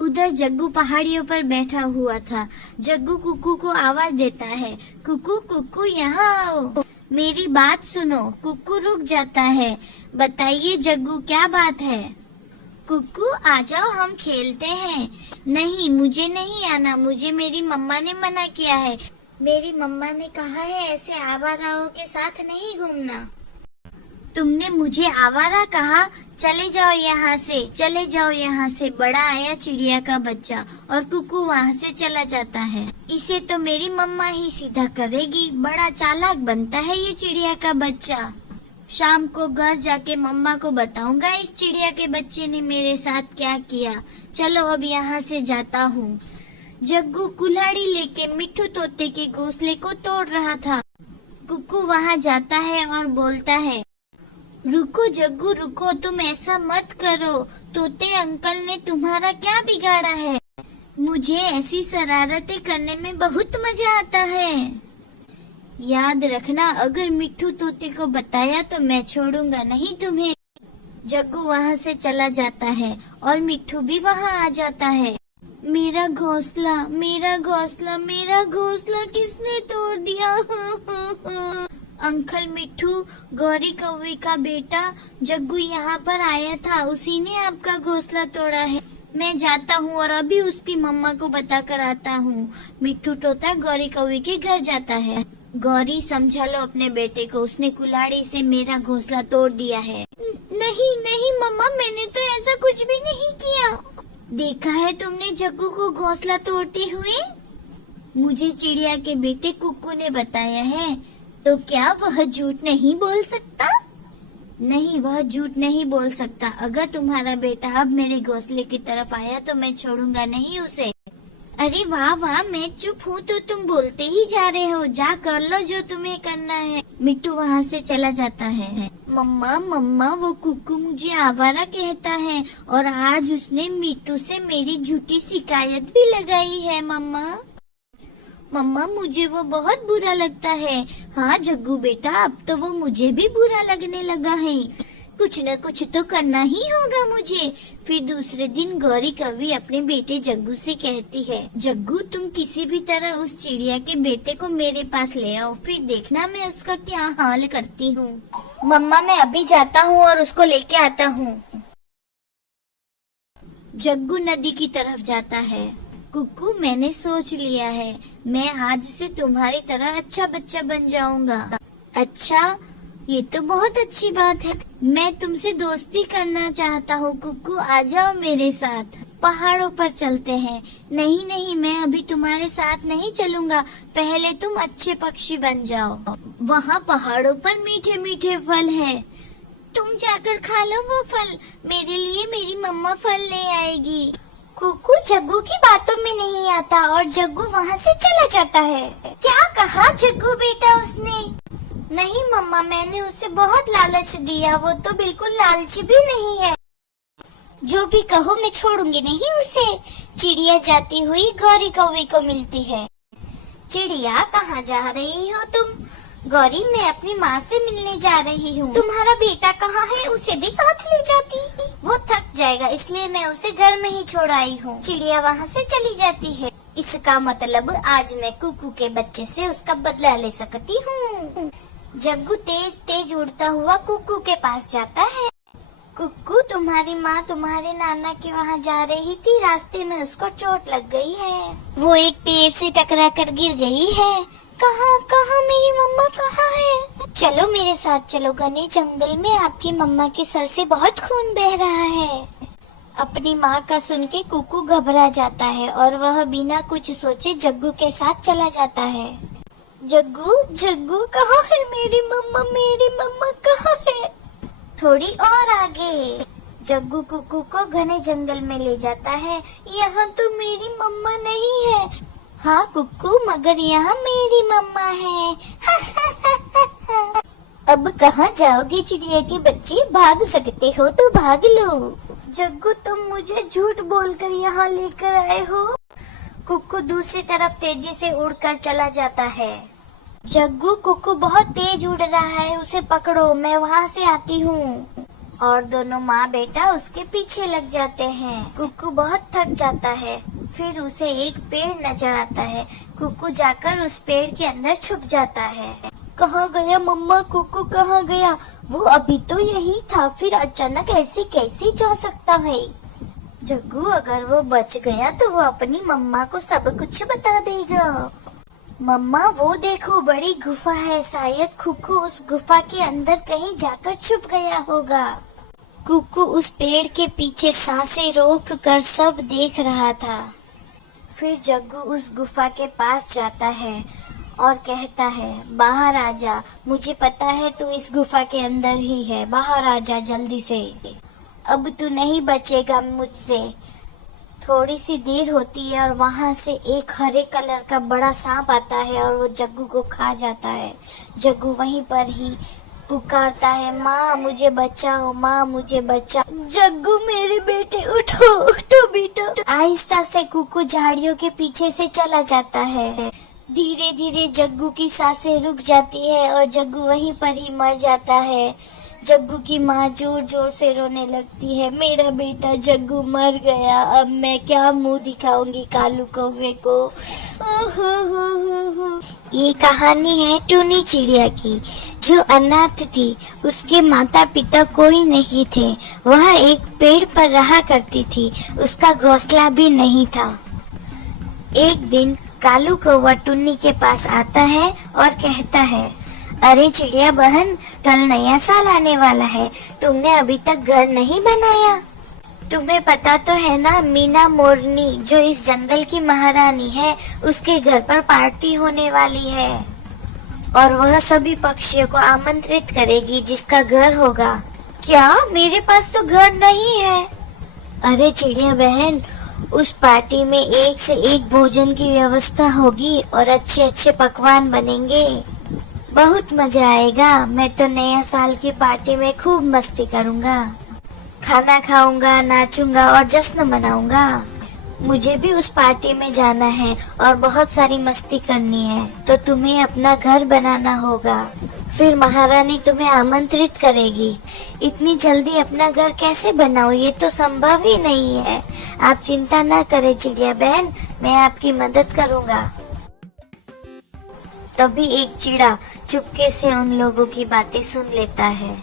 उधर जग्गू पहाड़ियों पर बैठा हुआ था। जग्गू कुक्कू को आवाज देता है, कुक्कू कुक्कू यहाँ आओ, मेरी बात सुनो। कुक्कू रुक जाता है। बताइए जग्गू, क्या बात है? कुक्कू, आ जाओ, हम खेलते हैं। नहीं, मुझे नहीं आना, मुझे मेरी मम्मा ने मना किया है। मेरी मम्मा ने कहा है ऐसे आवाराओं के साथ नहीं घूमना। तुमने मुझे आवारा कहा? चले जाओ यहाँ से, चले जाओ यहाँ से। बड़ा आया चिड़िया का बच्चा और कुक्कू वहाँ से चला जाता है। इसे तो मेरी मम्मा ही सीधा करेगी। बड़ा चालाक बनता है ये चिड़िया का बच्चा। शाम को घर जाके मम्मा को बताऊंगा इस चिड़िया के बच्चे ने मेरे साथ क्या किया। चलो अब यहाँ से जाता हूँ। जग्गू कुल्हाड़ी लेके मिट्ठू तोते के घोंसले को तोड़ रहा था। कुक्कू वहाँ जाता है और बोलता है, रुको जग्गू रुको, तुम ऐसा मत करो। तोते अंकल ने तुम्हारा क्या बिगाड़ा है? मुझे ऐसी शरारतें करने में बहुत मजा आता है। याद रखना, अगर मिट्ठू तोते को बताया तो मैं छोड़ूंगा नहीं तुम्हें। जग्गू वहाँ से चला जाता है और मिट्ठू भी वहाँ आ जाता है। मेरा घोंसला, मेरा घोंसला, मेरा घोंसला किसने तोड़ दिया? अंकल मिट्ठू, गौरी कौवे का बेटा जग्गू यहाँ पर आया था, उसी ने आपका घोंसला तोड़ा है। मैं जाता हूँ और अभी उसकी मम्मा को बता कर आता हूँ। मिट्ठू तोता गौरी कौवे के घर जाता है। गौरी, समझा लो अपने बेटे को, उसने कुल्हाड़ी से मेरा घोंसला तोड़ दिया है। नहीं नहीं मम्मा, मैंने तो ऐसा कुछ भी नहीं किया। देखा है तुमने जग्गू को घोंसला तोड़ते हुए? मुझे चिड़िया के बेटे कुक्कू ने बताया है। तो क्या वह झूठ नहीं बोल सकता? नहीं, वह झूठ नहीं बोल सकता। अगर तुम्हारा बेटा अब मेरे घोंसले की तरफ आया तो मैं छोड़ूंगा नहीं उसे। अरे वाह वाह, मैं चुप हूँ तो तुम बोलते ही जा रहे हो। जा कर लो जो तुम्हें करना है। मिट्टू वहाँ से चला जाता है। मम्मा मम्मा, वो कुक्कू मुझे आवारा कहता है और आज उसने मिट्टू से मेरी झूठी शिकायत भी लगाई है। मम्मा मम्मा, मुझे वो बहुत बुरा लगता है। हाँ जग्गू बेटा, अब तो वो मुझे भी बुरा लगने लगा है। कुछ न कुछ तो करना ही होगा मुझे। फिर दूसरे दिन गौरी कौवी अपने बेटे जग्गू से कहती है, जग्गू तुम किसी भी तरह उस चिड़िया के बेटे को मेरे पास ले आओ, फिर देखना मैं उसका क्या हाल करती हूँ। मम्मा, मैं अभी जाता हूँ और उसको लेके आता हूँ। जग्गू नदी की तरफ जाता है। कुक्कू, मैंने सोच लिया है, मैं आज से तुम्हारी तरह अच्छा बच्चा बन जाऊंगा। अच्छा, ये तो बहुत अच्छी बात है। मैं तुमसे दोस्ती करना चाहता हूँ कुक्कू, आ जाओ मेरे साथ। पहाड़ों पर चलते हैं। नहीं नहीं, मैं अभी तुम्हारे साथ नहीं चलूंगा, पहले तुम अच्छे पक्षी बन जाओ। वहाँ पहाड़ों पर मीठे मीठे फल है, तुम जाकर खा लो वो फल। मेरे लिए मेरी मम्मा फल ले आएगी। कुक्कू जग्गू की बातों में नहीं आता और जग्गू वहाँ से चला जाता है। क्या कहा जग्गू बेटा उसने? नहीं मम्मा, मैंने उसे बहुत लालच दिया, वो तो बिल्कुल लालची भी नहीं है। जो भी कहो, मैं छोड़ूंगी नहीं उसे। चिड़िया जाती हुई गौरी कौवे को मिलती है। चिड़िया, कहाँ जा रही हो तुम? गौरी, मैं अपनी माँ से मिलने जा रही हूँ। तुम्हारा बेटा कहाँ है? उसे भी साथ ले जाती। वो थक जाएगा, इसलिए मैं उसे घर में ही छोड़ आई हूँ। चिड़िया वहाँ से चली जाती है। इसका मतलब आज मैं कुक्कू के बच्चे से उसका बदला ले सकती हूँ। जग्गू तेज तेज उड़ता हुआ कुक्कू के पास जाता है। कुक्कू, तुम्हारी माँ तुम्हारे नाना के वहाँ जा रही थी, रास्ते में उसको चोट लग गई है। वो एक पेड़ से टकरा कर गिर गई है। कहाँ कहाँ मेरी मम्मा कहाँ है? चलो मेरे साथ चलो, घने जंगल में आपकी मम्मा के सर से बहुत खून बह रहा है। अपनी माँ का सुन के कुक्कू घबरा जाता है और वह बिना कुछ सोचे जग्गू के साथ चला जाता है। जग्गू जग्गू, कहाँ है मेरी मम्मा? मेरी मम्मा कहाँ है? थोड़ी और आगे। जग्गू कुक्कू को घने जंगल में ले जाता है। यहाँ तो मेरी मम्मा नहीं है। हाँ कुक्कू, मगर यहाँ मेरी मम्मा है। अब कहाँ जाओगे चिड़िया के बच्चे? भाग सकते हो तो भाग लो। जग्गू, तुम मुझे झूठ बोलकर यहाँ लेकर आए हो। कुक्कू दूसरी तरफ तेजी से उड़कर चला जाता है। जग्गू, कुक्कू बहुत तेज उड़ रहा है, उसे पकड़ो, मैं वहाँ से आती हूँ। और दोनों माँ बेटा उसके पीछे लग जाते हैं। कुक्कू बहुत थक जाता है। फिर उसे एक पेड़ नजर आता है। कुक्कू जाकर उस पेड़ के अंदर छुप जाता है। कहाँ गया मम्मा? कुक्कू कहाँ गया? वो अभी तो यही था, फिर अचानक ऐसे कैसे जा सकता है? जग्गू, अगर वो बच गया तो वो अपनी मम्मा को सब कुछ बता देगा। मम्मा, वो देखो बड़ी गुफा है, शायद कुक्कू उस गुफा के अंदर कहीं जाकर छुप गया होगा। कुक्कू उस पेड़ के पीछे सांसें रोक कर सब देख रहा था। फिर जग्गू उस गुफा के पास जाता है और कहता है, बाहर आ जा, मुझे पता है तू इस गुफा के अंदर ही है, बाहर आ जा जल्दी से, अब तू नहीं बचेगा मुझसे। थोड़ी सी देर होती है और वहां से एक हरे कलर का बड़ा सांप आता है और वो जग्गू को खा जाता है। जग्गू वहीं पर ही पुकारता है, माँ मुझे बचाओ, माँ मुझे बचाओ। जग्गू मेरे बेटे, उठो उठो बेटा। आहिस्ता से कुक्कू झाड़ियों के पीछे से चला जाता है। धीरे धीरे जग्गू की सांसें रुक जाती है और जग्गू वहीं पर ही मर जाता है। जग्गू की माँ जोर जोर से रोने लगती है, मेरा बेटा जग्गू मर गया, अब मैं क्या मुंह दिखाऊंगी कालू कौवे को। ये कहानी है टूनी चिड़िया की, जो अनाथ थी। उसके माता पिता कोई नहीं थे। वह एक पेड़ पर रहा करती थी। उसका घोंसला भी नहीं था। एक दिन कालू कौवा टुन्नी के पास आता है और कहता है, अरे चिड़िया बहन, कल नया साल आने वाला है, तुमने अभी तक घर नहीं बनाया। तुम्हें पता तो है ना, मीना मोरनी जो इस जंगल की महारानी है, उसके घर पर पार्टी होने वाली है और वह सभी पक्षियों को आमंत्रित करेगी जिसका घर होगा। क्या? मेरे पास तो घर नहीं है। अरे चिड़िया बहन, उस पार्टी में एक से एक भोजन की व्यवस्था होगी और अच्छे अच्छे पकवान बनेंगे। बहुत मजा आएगा। मैं तो नया साल की पार्टी में खूब मस्ती करूँगा, खाना खाऊंगा, नाचूंगा और जश्न मनाऊंगा। मुझे भी उस पार्टी में जाना है और बहुत सारी मस्ती करनी है, तो तुम्हें अपना घर बनाना होगा। फिर महारानी तुम्हें आमंत्रित करेगी। इतनी जल्दी अपना घर कैसे बनाओ? ये तो संभव ही नहीं है। आप चिंता न करें चिड़िया बहन, मैं आपकी मदद करूँगा। तभी एक चिड़ा चुपके से उन लोगों की बातें सुन लेता है।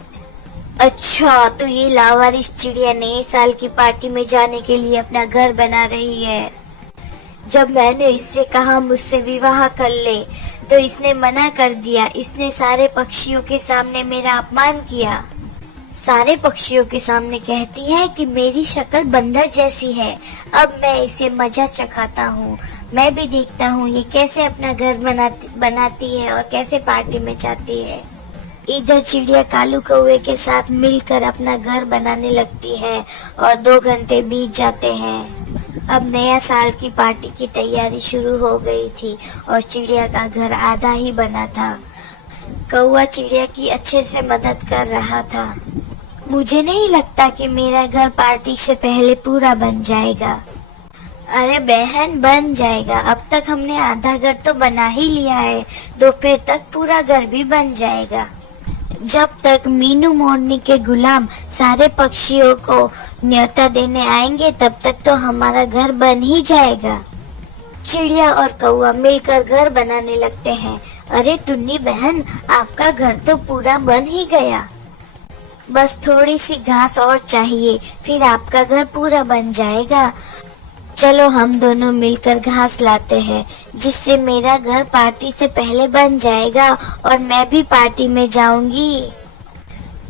अच्छा, तो ये लावारिस चिड़िया नए साल की पार्टी में जाने के लिए अपना घर बना रही है। जब मैंने इससे कहा मुझसे विवाह कर ले, तो इसने मना कर दिया। इसने सारे पक्षियों के सामने मेरा अपमान किया। सारे पक्षियों के सामने कहती है कि मेरी शक्ल बंदर जैसी है। अब मैं इसे मजा चखाता हूँ। मैं भी देखता हूँ ये कैसे अपना घर बनाती है और कैसे पार्टी में जाती है। इधर चिड़िया कालू कौवे के साथ मिलकर अपना घर बनाने लगती है और 2 घंटे बीत जाते हैं। अब नया साल की पार्टी की तैयारी शुरू हो गई थी और चिड़िया का घर आधा ही बना था। कौवा चिड़िया की अच्छे से मदद कर रहा था। मुझे नहीं लगता कि मेरा घर पार्टी से पहले पूरा बन जाएगा। अरे बहन, बन जाएगा। अब तक हमने आधा घर तो बना ही लिया है, दोपहर तक पूरा घर भी बन जाएगा। जब तक मीनू मोरनी के गुलाम सारे पक्षियों को न्योता देने आएंगे, तब तक तो हमारा घर बन ही जाएगा। चिड़िया और कौवा मिलकर घर बनाने लगते हैं। अरे टुन्नी बहन, आपका घर तो पूरा बन ही गया। बस थोड़ी सी घास और चाहिए, फिर आपका घर पूरा बन जाएगा। चलो हम दोनों मिलकर घास लाते हैं, जिससे मेरा घर पार्टी से पहले बन जाएगा और मैं भी पार्टी में जाऊंगी।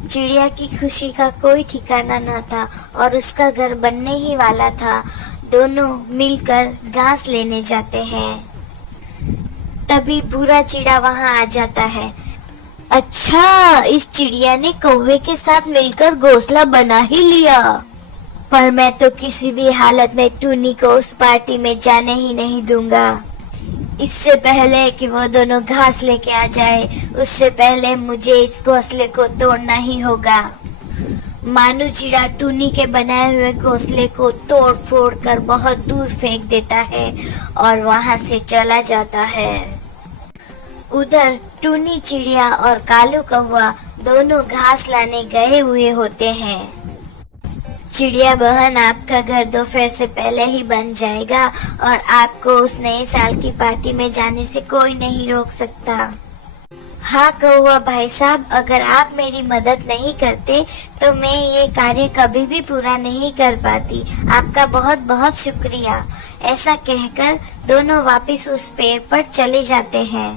चिड़िया की खुशी का कोई ठिकाना न था और उसका घर बनने ही वाला था। दोनों मिलकर घास लेने जाते हैं। तभी भूरा चिड़ा वहां आ जाता है। अच्छा, इस चिड़िया ने कौवे के साथ मिलकर घोंसला बना ही लिया। पर मैं तो किसी भी हालत में टूनी को उस पार्टी में जाने ही नहीं दूंगा। इससे पहले कि वो दोनों घास लेके आ जाए, उससे पहले मुझे इस घोंसले को तोड़ना ही होगा। मानू चिड़ा टूनी के बनाए हुए घोंसले को तोड़ फोड़ कर बहुत दूर फेंक देता है और वहां से चला जाता है। उधर टूनी चिड़िया और कालू कौवा दोनों घास लाने गए हुए होते हैं। चिड़िया बहन, आपका घर दोपहर से पहले ही बन जाएगा और आपको उस नए साल की पार्टी में जाने से कोई नहीं रोक सकता। हाँ कौवा भाई साहब, अगर आप मेरी मदद नहीं करते तो मैं ये कार्य कभी भी पूरा नहीं कर पाती। आपका बहुत बहुत शुक्रिया। ऐसा कहकर दोनों वापस उस पेड़ पर चले जाते हैं।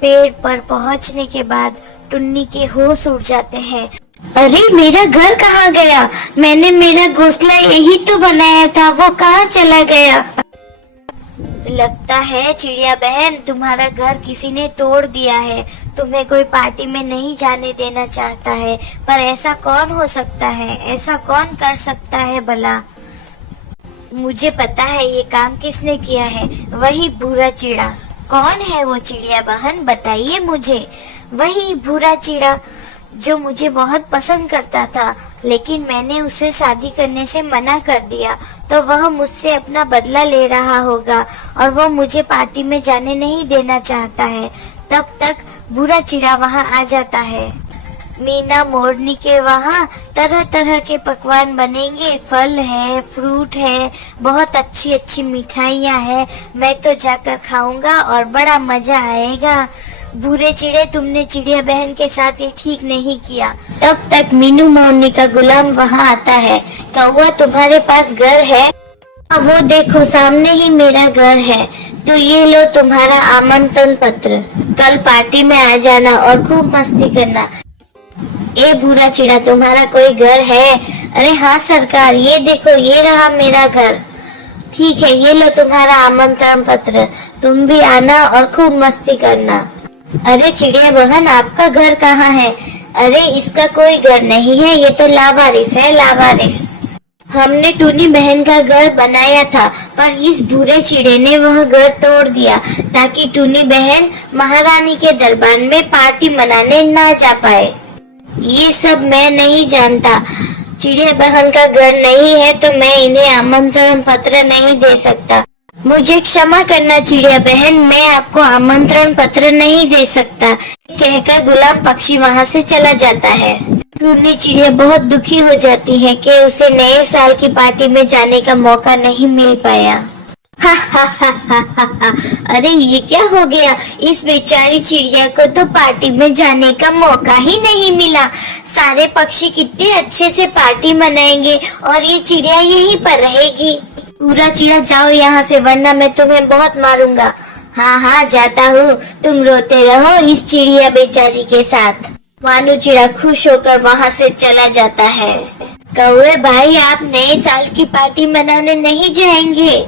पेड़ पर पहुंचने के बाद टुन्नी के होश उड़ जाते हैं। अरे मेरा घर कहाँ गया? मैंने मेरा घोंसला यही तो बनाया था, वो कहाँ चला गया? लगता है चिड़िया बहन, तुम्हारा घर किसी ने तोड़ दिया है। तुम्हें कोई पार्टी में नहीं जाने देना चाहता है, पर ऐसा कौन हो सकता है? ऐसा कौन कर सकता है भला? मुझे पता है ये काम किसने किया है, वही भूरा चिड़ा। कौन है वो चिड़िया बहन, बताइए मुझे। वही भूरा चिड़ा जो मुझे बहुत पसंद करता था, लेकिन मैंने उसे शादी करने से मना कर दिया, तो वह मुझसे अपना बदला ले रहा होगा और वो मुझे पार्टी में जाने नहीं देना चाहता है। तब तक बुरा चिड़ा वहां आ जाता है। मीना मोरनी के वहाँ तरह तरह के पकवान बनेंगे, फल है, फ्रूट है, बहुत अच्छी अच्छी मिठाइयाँ हैं। मैं तो जाकर खाऊंगा और बड़ा मजा आएगा। भूरे चिड़े, तुमने चिड़िया बहन के साथ ये ठीक नहीं किया। तब तक मीनू मोरनी का गुलाम वहाँ आता है। कौवा, तुम्हारे पास घर है? वो देखो सामने ही मेरा घर है। तो ये लो तुम्हारा आमंत्रण पत्र। कल पार्टी में आ जाना और खूब मस्ती करना। ए भूरा चिड़ा, तुम्हारा कोई घर है? अरे हाँ सरकार, ये देखो ये रहा मेरा घर। ठीक है, ये लो तुम्हारा आमंत्रण पत्र। तुम भी आना और खूब मस्ती करना। अरे चिड़िया बहन, आपका घर कहाँ है? अरे इसका कोई घर नहीं है, ये तो लावारिस है, लावारिस। हमने टूनी बहन का घर बनाया था, पर इस बुरे चिड़े ने वह घर तोड़ दिया ताकि टूनी बहन महारानी के दरबार में पार्टी मनाने ना जा पाए। ये सब मैं नहीं जानता। चिड़िया बहन का घर नहीं है तो मैं इन्हें आमंत्रण पत्र नहीं दे सकता। मुझे क्षमा करना चिड़िया बहन, मैं आपको आमंत्रण पत्र नहीं दे सकता। कहकर गुलाब पक्षी वहाँ से चला जाता है। टूनी चिड़िया बहुत दुखी हो जाती है कि उसे नए साल की पार्टी में जाने का मौका नहीं मिल पाया। हा हा हा हा हा। अरे ये क्या हो गया? इस बेचारी चिड़िया को तो पार्टी में जाने का मौका ही नहीं मिला। सारे पक्षी कितने अच्छे से पार्टी मनाएंगे और ये चिड़िया यहीं पर रहेगी। पूरा चिड़ा, जाओ यहाँ से वरना मैं तुम्हें बहुत मारूंगा। हाँ हाँ जाता हूँ, तुम रोते रहो इस चिड़िया बेचारी के साथ। मानू चिड़ा खुश होकर वहाँ से चला जाता है। कौवे भाई, आप नए साल की पार्टी मनाने नहीं जाएंगे?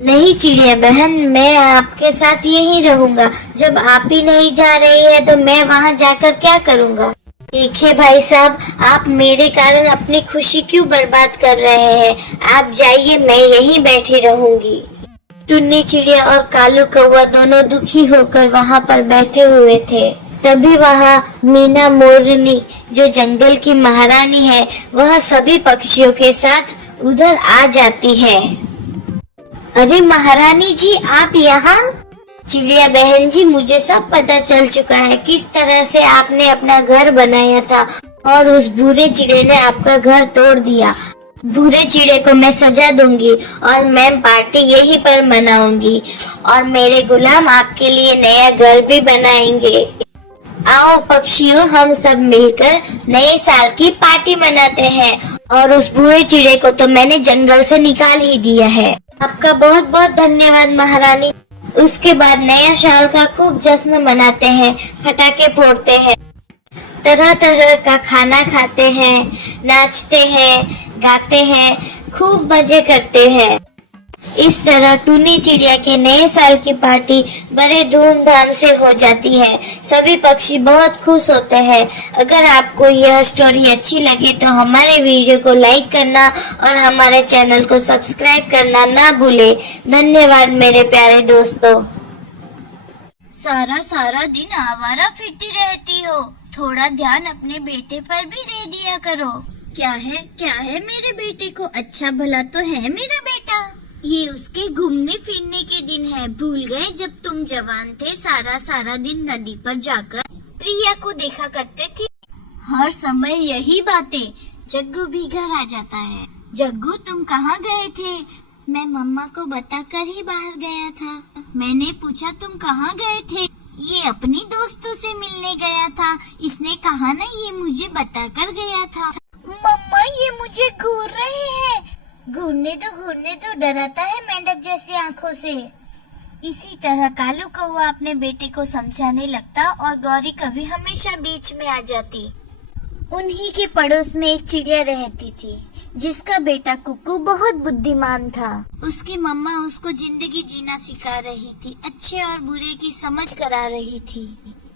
नहीं चिड़िया बहन, मैं आपके साथ यहीं रहूंगा। जब आप ही नहीं जा रही है तो मैं वहाँ जाकर क्या करूँगा? देखिए भाई साहब, आप मेरे कारण अपनी खुशी क्यों बर्बाद कर रहे हैं? आप जाइए, मैं यहीं बैठी रहूंगी। टुन्नी चिड़िया और कालू कौवा दोनों दुखी होकर वहाँ पर बैठे हुए थे। तभी वहाँ मीना मोरनी, जो जंगल की महारानी है, वह सभी पक्षियों के साथ उधर आ जाती है। अरे महारानी जी, आप यहाँ? चिड़िया बहन जी, मुझे सब पता चल चुका है किस तरह से आपने अपना घर बनाया था और उस बुरे चिड़े ने आपका घर तोड़ दिया। बुरे चिड़े को मैं सजा दूंगी और मैं पार्टी यहीं पर मनाऊंगी और मेरे गुलाम आपके लिए नया घर भी बनाएंगे। आओ पक्षियों, हम सब मिलकर नए साल की पार्टी मनाते हैं। और उस बुरे चिड़े को तो मैंने जंगल से निकाल ही दिया है। आपका बहुत बहुत धन्यवाद महारानी। उसके बाद नया साल का खूब जश्न मनाते हैं, पटाखे फोड़ते हैं, तरह तरह का खाना खाते हैं, नाचते हैं, गाते हैं, खूब मजे करते हैं। इस तरह टूनी चिड़िया के नए साल की पार्टी बड़े धूमधाम से हो जाती है। सभी पक्षी बहुत खुश होते हैं। अगर आपको यह स्टोरी अच्छी लगे तो हमारे वीडियो को लाइक करना और हमारे चैनल को सब्सक्राइब करना ना भूले। धन्यवाद मेरे प्यारे दोस्तों। सारा सारा दिन आवारा फिरती रहती हो, थोड़ा ध्यान अपने बेटे पर भी दे दिया करो। क्या है मेरे बेटे को? अच्छा भला तो है मेरा बेटा। ये उसके घूमने फिरने के दिन है। भूल गए जब तुम जवान थे, सारा सारा दिन नदी पर जाकर प्रिया को देखा करते थे। हर समय यही बातें। जग्गू भी घर आ जाता है। जग्गू, तुम कहाँ गए थे? मैं मम्मा को बताकर ही बाहर गया था। मैंने पूछा तुम कहाँ गए थे? ये अपनी दोस्तों से मिलने गया था। इसने कहा ना, ये मुझे बताकर गया था। मम्मा, ये मुझे घूर रहे हैं। घूरने तो डराता है मेंढक जैसी आंखों से। इसी तरह कालू कौवा अपने बेटे को समझाने लगता और गौरी कभी हमेशा बीच में आ जाती। उन्हीं के पड़ोस में एक चिड़िया रहती थी जिसका बेटा कुक्कू बहुत बुद्धिमान था। उसकी मम्मा उसको जिंदगी जीना सिखा रही थी, अच्छे और बुरे की समझ करा रही थी।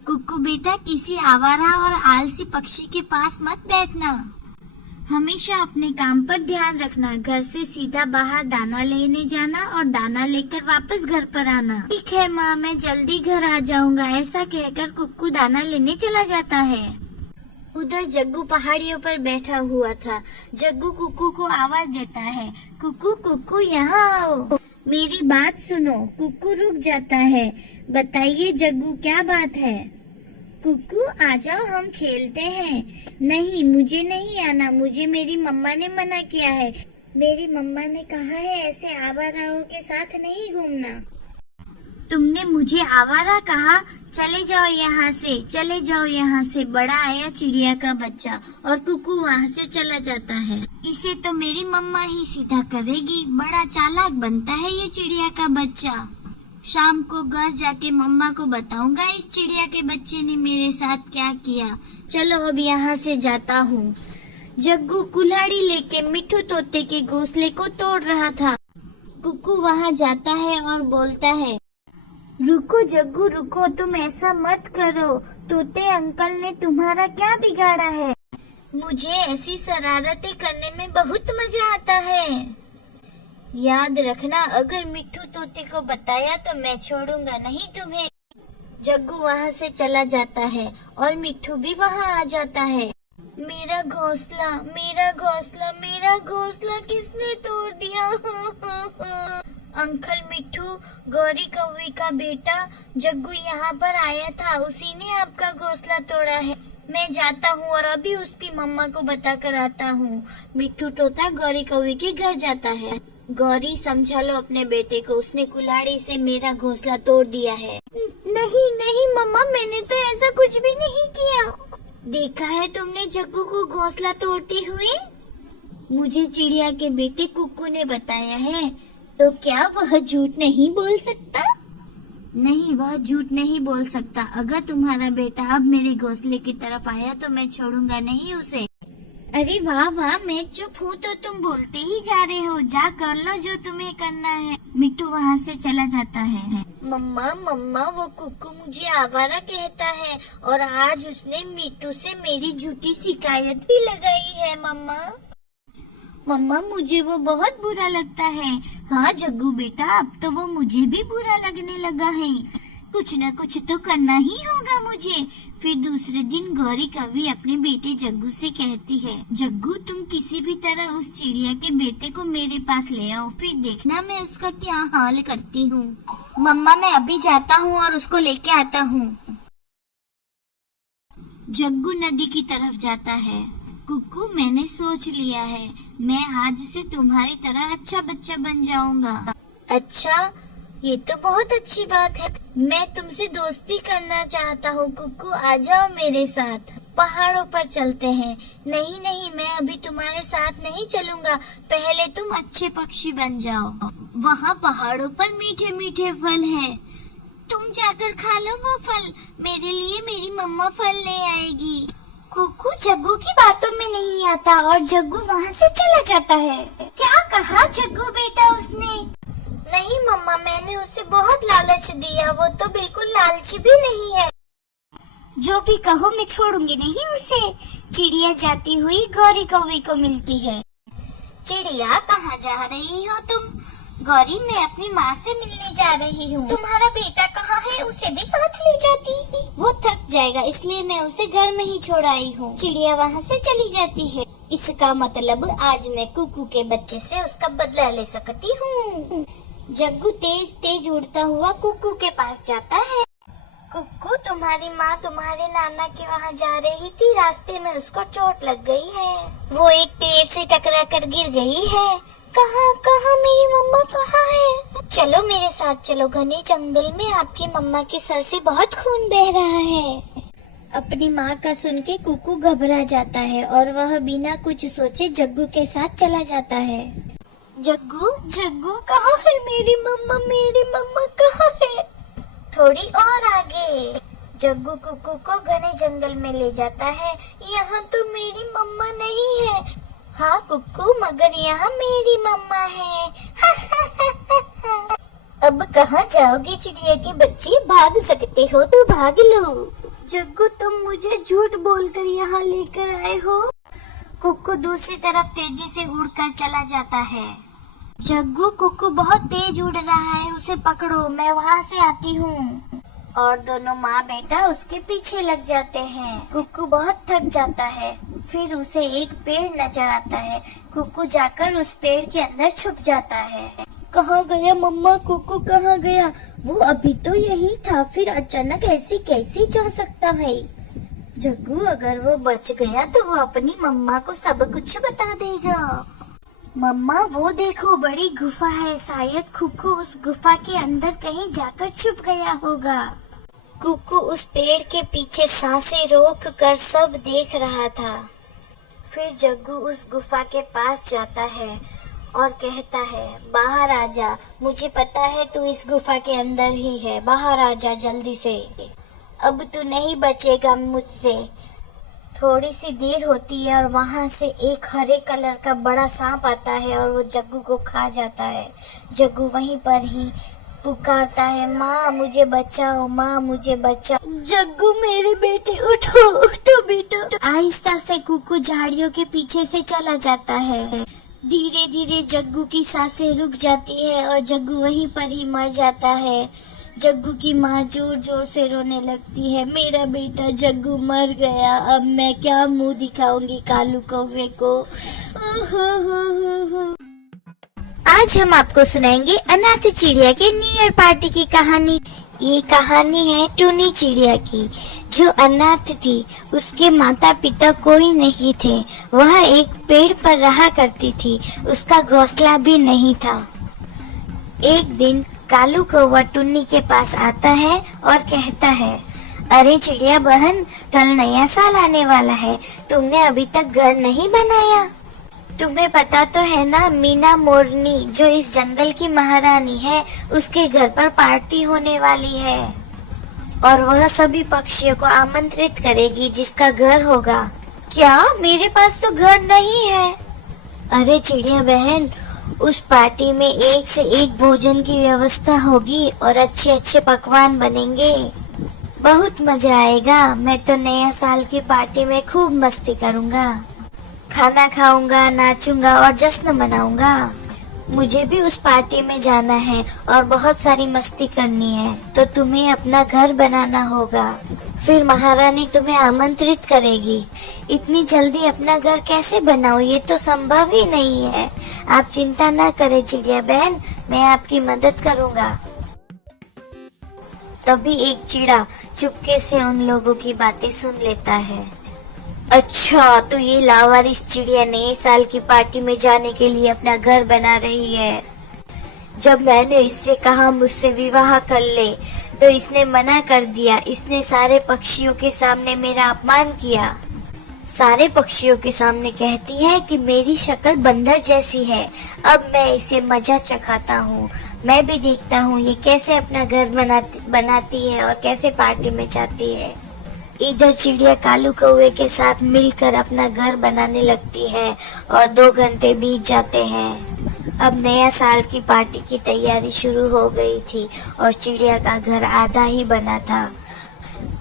कुक्कू बेटा, किसी आवारा और आलसी पक्षी के पास मत बैठना। हमेशा अपने काम पर ध्यान रखना। घर से सीधा बाहर दाना लेने जाना और दाना लेकर वापस घर पर आना। ठीक है माँ, मैं जल्दी घर आ जाऊंगा। ऐसा कहकर कुक्कू दाना लेने चला जाता है। उधर जग्गू पहाड़ियों पर बैठा हुआ था। जग्गू कुक्कू को आवाज देता है, कुक्कू कुक्कू यहाँ आओ, मेरी बात सुनो। कुक्कू रुक जाता है। बताइए जग्गू, क्या बात है? कुकू आ जाओ, हम खेलते हैं। नहीं, मुझे नहीं आना, मुझे मेरी मम्मा ने मना किया है। मेरी मम्मा ने कहा है ऐसे आवाराओं के साथ नहीं घूमना। तुमने मुझे आवारा कहा? चले जाओ यहाँ से, चले जाओ यहाँ से। बड़ा आया चिड़िया का बच्चा और कुकू वहाँ से चला जाता है। इसे तो मेरी मम्मा ही सीधा करेगी, बड़ा चालाक बनता है ये चिड़िया का बच्चा। शाम को घर जाके मम्मा को बताऊंगा इस चिड़िया के बच्चे ने मेरे साथ क्या किया। चलो अब यहाँ से जाता हूँ। जग्गू कुल्हाड़ी लेके मिट्ठू तोते के घोंसले को तोड़ रहा था। कुकू वहाँ जाता है और बोलता है, रुको जग्गू रुको, तुम ऐसा मत करो। तोते अंकल ने तुम्हारा क्या बिगाड़ा है? मुझे ऐसी शरारतें करने में बहुत मजा आता है। याद रखना, अगर मिट्ठू तोते को बताया तो मैं छोड़ूंगा नहीं तुम्हें। जग्गू वहाँ से चला जाता है और मिट्ठू भी वहाँ आ जाता है। मेरा घोंसला, मेरा घोंसला, मेरा घोंसला किसने तोड़ दिया? अंकल मिट्ठू, गौरी कौवी का बेटा जग्गू यहाँ पर आया था, उसी ने आपका घोंसला तोड़ा है। मैं जाता हूँ और अभी उसकी मम्मा को बता कर आता हूँ। मिट्ठू तोता गौरी कौवी के घर जाता है। गौरी, समझा लो अपने बेटे को, उसने कुल्हाड़ी से मेरा घोंसला तोड़ दिया है। नहीं नहीं मम्मा, मैंने तो ऐसा कुछ भी नहीं किया। देखा है तुमने जग्गू को घोंसला तोड़ते हुए? मुझे चिड़िया के बेटे कुकू ने बताया है। तो क्या वह झूठ नहीं बोल सकता? नहीं, वह झूठ नहीं बोल सकता। अगर तुम्हारा बेटा अब मेरे घोंसले की तरफ आया तो मैं छोड़ूंगा नहीं उसे। अरे वाह वाह, मैं चुप हूँ तो तुम बोलते ही जा रहे हो। जा कर लो जो तुम्हें करना है। मिट्टू वहाँ से चला जाता है। मम्मा मम्मा, वो कुकू मुझे आवारा कहता है और आज उसने मिट्टू से मेरी झूठी शिकायत भी लगाई है। मम्मा मम्मा, मुझे वो बहुत बुरा लगता है। हाँ जग्गू बेटा, अब तो वो मुझे भी बुरा लगने लगा है। कुछ न कुछ तो करना ही होगा मुझे। फिर दूसरे दिन गौरी कवि अपने बेटे जग्गू से कहती है, जग्गू तुम किसी भी तरह उस चिड़िया के बेटे को मेरे पास ले आओ, फिर देखना मैं उसका क्या हाल करती हूँ। मम्मा, मैं अभी जाता हूँ और उसको लेके आता हूँ। जग्गू नदी की तरफ जाता है। कुकू, मैंने सोच लिया है, मैं आज से तुम्हारी तरह अच्छा बच्चा बन जाऊंगा। अच्छा, ये तो बहुत अच्छी बात है। मैं तुमसे दोस्ती करना चाहता हूँ कुकू, आ जाओ मेरे साथ। पहाड़ों पर चलते हैं। नहीं नहीं, मैं अभी तुम्हारे साथ नहीं चलूंगा, पहले तुम अच्छे पक्षी बन जाओ। वहाँ पहाड़ों पर मीठे मीठे फल हैं। तुम जाकर खा लो वो फल, मेरे लिए मेरी मम्मा फल ले आएगी। कुकू जग्गू की बातों में नहीं आता और जग्गू वहाँ से चला जाता है। क्या कहा जग्गू बेटा उसने? नहीं मम्मा, मैंने उसे बहुत लालच दिया, वो तो बिल्कुल लालची भी नहीं है। जो भी कहो, मैं छोड़ूंगी नहीं उसे। चिड़िया जाती हुई गौरी कौवी को मिलती है। चिड़िया, कहाँ जा रही हो तुम? गौरी, मैं अपनी माँ से मिलने जा रही हूँ। तुम्हारा बेटा कहाँ है? उसे भी साथ ले जाती। वो थक जाएगा, इसलिए मैं उसे घर में ही छोड़ आई हूँ। चिड़िया वहाँ से चली जाती है। इसका मतलब आज मैं कुकू के बच्चे से उसका बदला ले सकती हूँ। जग्गू तेज तेज उड़ता हुआ कुकू के पास जाता है। कुकू, तुम्हारी माँ तुम्हारे नाना के वहाँ जा रही थी, रास्ते में उसको चोट लग गई है। वो एक पेड़ से टकरा कर गिर गई है। कहाँ कहाँ मेरी मम्मा कहाँ है? चलो मेरे साथ चलो, घने जंगल में आपकी मम्मा के सर से बहुत खून बह रहा है। अपनी माँ का सुन के कुकू घबरा जाता है और वह बिना कुछ सोचे जग्गू के साथ चला जाता है। जग्गू जग्गू, कहाँ है मेरी मम्मा? मेरी मम्मा कहाँ है? थोड़ी और आगे। जग्गू कुकू को घने जंगल में ले जाता है। यहाँ तो मेरी मम्मा नहीं है। हाँ कुकू, मगर यहाँ मेरी मम्मा है। अब कहाँ जाओगे चिड़िया के बच्चे? भाग सकते हो तो भाग लो। जग्गू, तुम मुझे झूठ बोलकर यहाँ लेकर आए हो। कुकू दूसरी तरफ तेजी से उड़कर चला जाता है। जग्गू, कुकू बहुत तेज उड़ रहा है, उसे पकड़ो, मैं वहाँ से आती हूँ। और दोनों माँ बेटा उसके पीछे लग जाते हैं। कुकू बहुत थक जाता है। फिर उसे एक पेड़ नजर आता है। कुकू जाकर उस पेड़ के अंदर छुप जाता है। कहाँ गया मम्मा? कुकू कहाँ गया? वो अभी तो यही था, फिर अचानक ऐसे कैसे जा सकता है? जग्गू, अगर वो बच गया तो वो अपनी मम्मा को सब कुछ बता देगा। मम्मा, वो देखो, बड़ी गुफा है, शायद कुकू उस गुफा के अंदर कहीं जाकर छुप गया होगा। कुकू उस पेड़ के पीछे सांसें रोक कर सब देख रहा था। फिर जग्गू उस गुफा के पास जाता है और कहता है, बाहर आ जा, मुझे पता है तू इस गुफा के अंदर ही है, बाहर आ जा जल्दी से, अब तू नहीं बचेगा मुझसे। थोड़ी सी देर होती है और वहां से एक हरे कलर का बड़ा सांप आता है और वो जग्गू को खा जाता है। जग्गू वहीं पर ही पुकारता है, माँ मुझे बचाओ, माँ मुझे बचाओ। जग्गू, मेरे बेटे, उठो उठो बेटा। आहिस्ता से कुकू झाड़ियों के पीछे से चला जाता है। धीरे धीरे जग्गू की सांसें रुक जाती है और जग्गू वहीं पर ही मर जाता है। जग्गू की माँ जोर जोर से रोने लगती है, मेरा बेटा जग्गू मर गया, अब मैं क्या मुंह दिखाऊंगी कालू कौवे को। आज हम आपको सुनाएंगे अनाथ चिड़िया के न्यू ईयर पार्टी की कहानी। ये कहानी है टूनी चिड़िया की, जो अनाथ थी। उसके माता पिता कोई नहीं थे, वह एक पेड़ पर रहा करती थी, उसका घोंसला भी नहीं था। एक दिन कालू कौवा टुन्नी के पास आता है और कहता है, अरे चिड़िया बहन, कल नया साल आने वाला है, तुमने अभी तक घर नहीं बनाया? तुम्हें पता तो है ना, मीना मोरनी जो इस जंगल की महारानी है, उसके घर पर पार्टी होने वाली है और वह सभी पक्षियों को आमंत्रित करेगी जिसका घर होगा। क्या? मेरे पास तो घर नहीं है। अरे चिड़िया बहन, उस पार्टी में एक से एक भोजन की व्यवस्था होगी और अच्छे अच्छे पकवान बनेंगे, बहुत मजा आएगा। मैं तो नया साल की पार्टी में खूब मस्ती करूंगा, खाना खाऊंगा, नाचूंगा और जश्न मनाऊंगा। मुझे भी उस पार्टी में जाना है और बहुत सारी मस्ती करनी है, तो तुम्हें अपना घर बनाना होगा, फिर महारानी तुम्हें आमंत्रित करेगी। इतनी जल्दी अपना घर कैसे बनाऊं, ये तो संभव ही नहीं है। आप चिंता ना करें चिड़िया बहन, मैं आपकी मदद करूंगा। तभी एक चिड़ा चुपके से उन लोगों की बातें सुन लेता है। अच्छा, तो ये लावारिस चिड़िया नए साल की पार्टी में जाने के लिए अपना घर बना रही है। जब मैंने इससे कहा मुझसे विवाह कर ले, तो इसने मना कर दिया। इसने सारे पक्षियों के सामने मेरा अपमान किया। सारे पक्षियों के सामने कहती है कि मेरी शक्ल बंदर जैसी है। अब मैं इसे मजा चखाता हूँ, मैं भी देखता हूँ ये कैसे अपना घर बनाती है और कैसे पार्टी में जाती है। इधर चिड़िया कालू कौवे के साथ मिलकर अपना घर बनाने लगती है और 2 घंटे बीत जाते हैं। अब नया साल की पार्टी की तैयारी शुरू हो गई थी और चिड़िया का घर आधा ही बना था।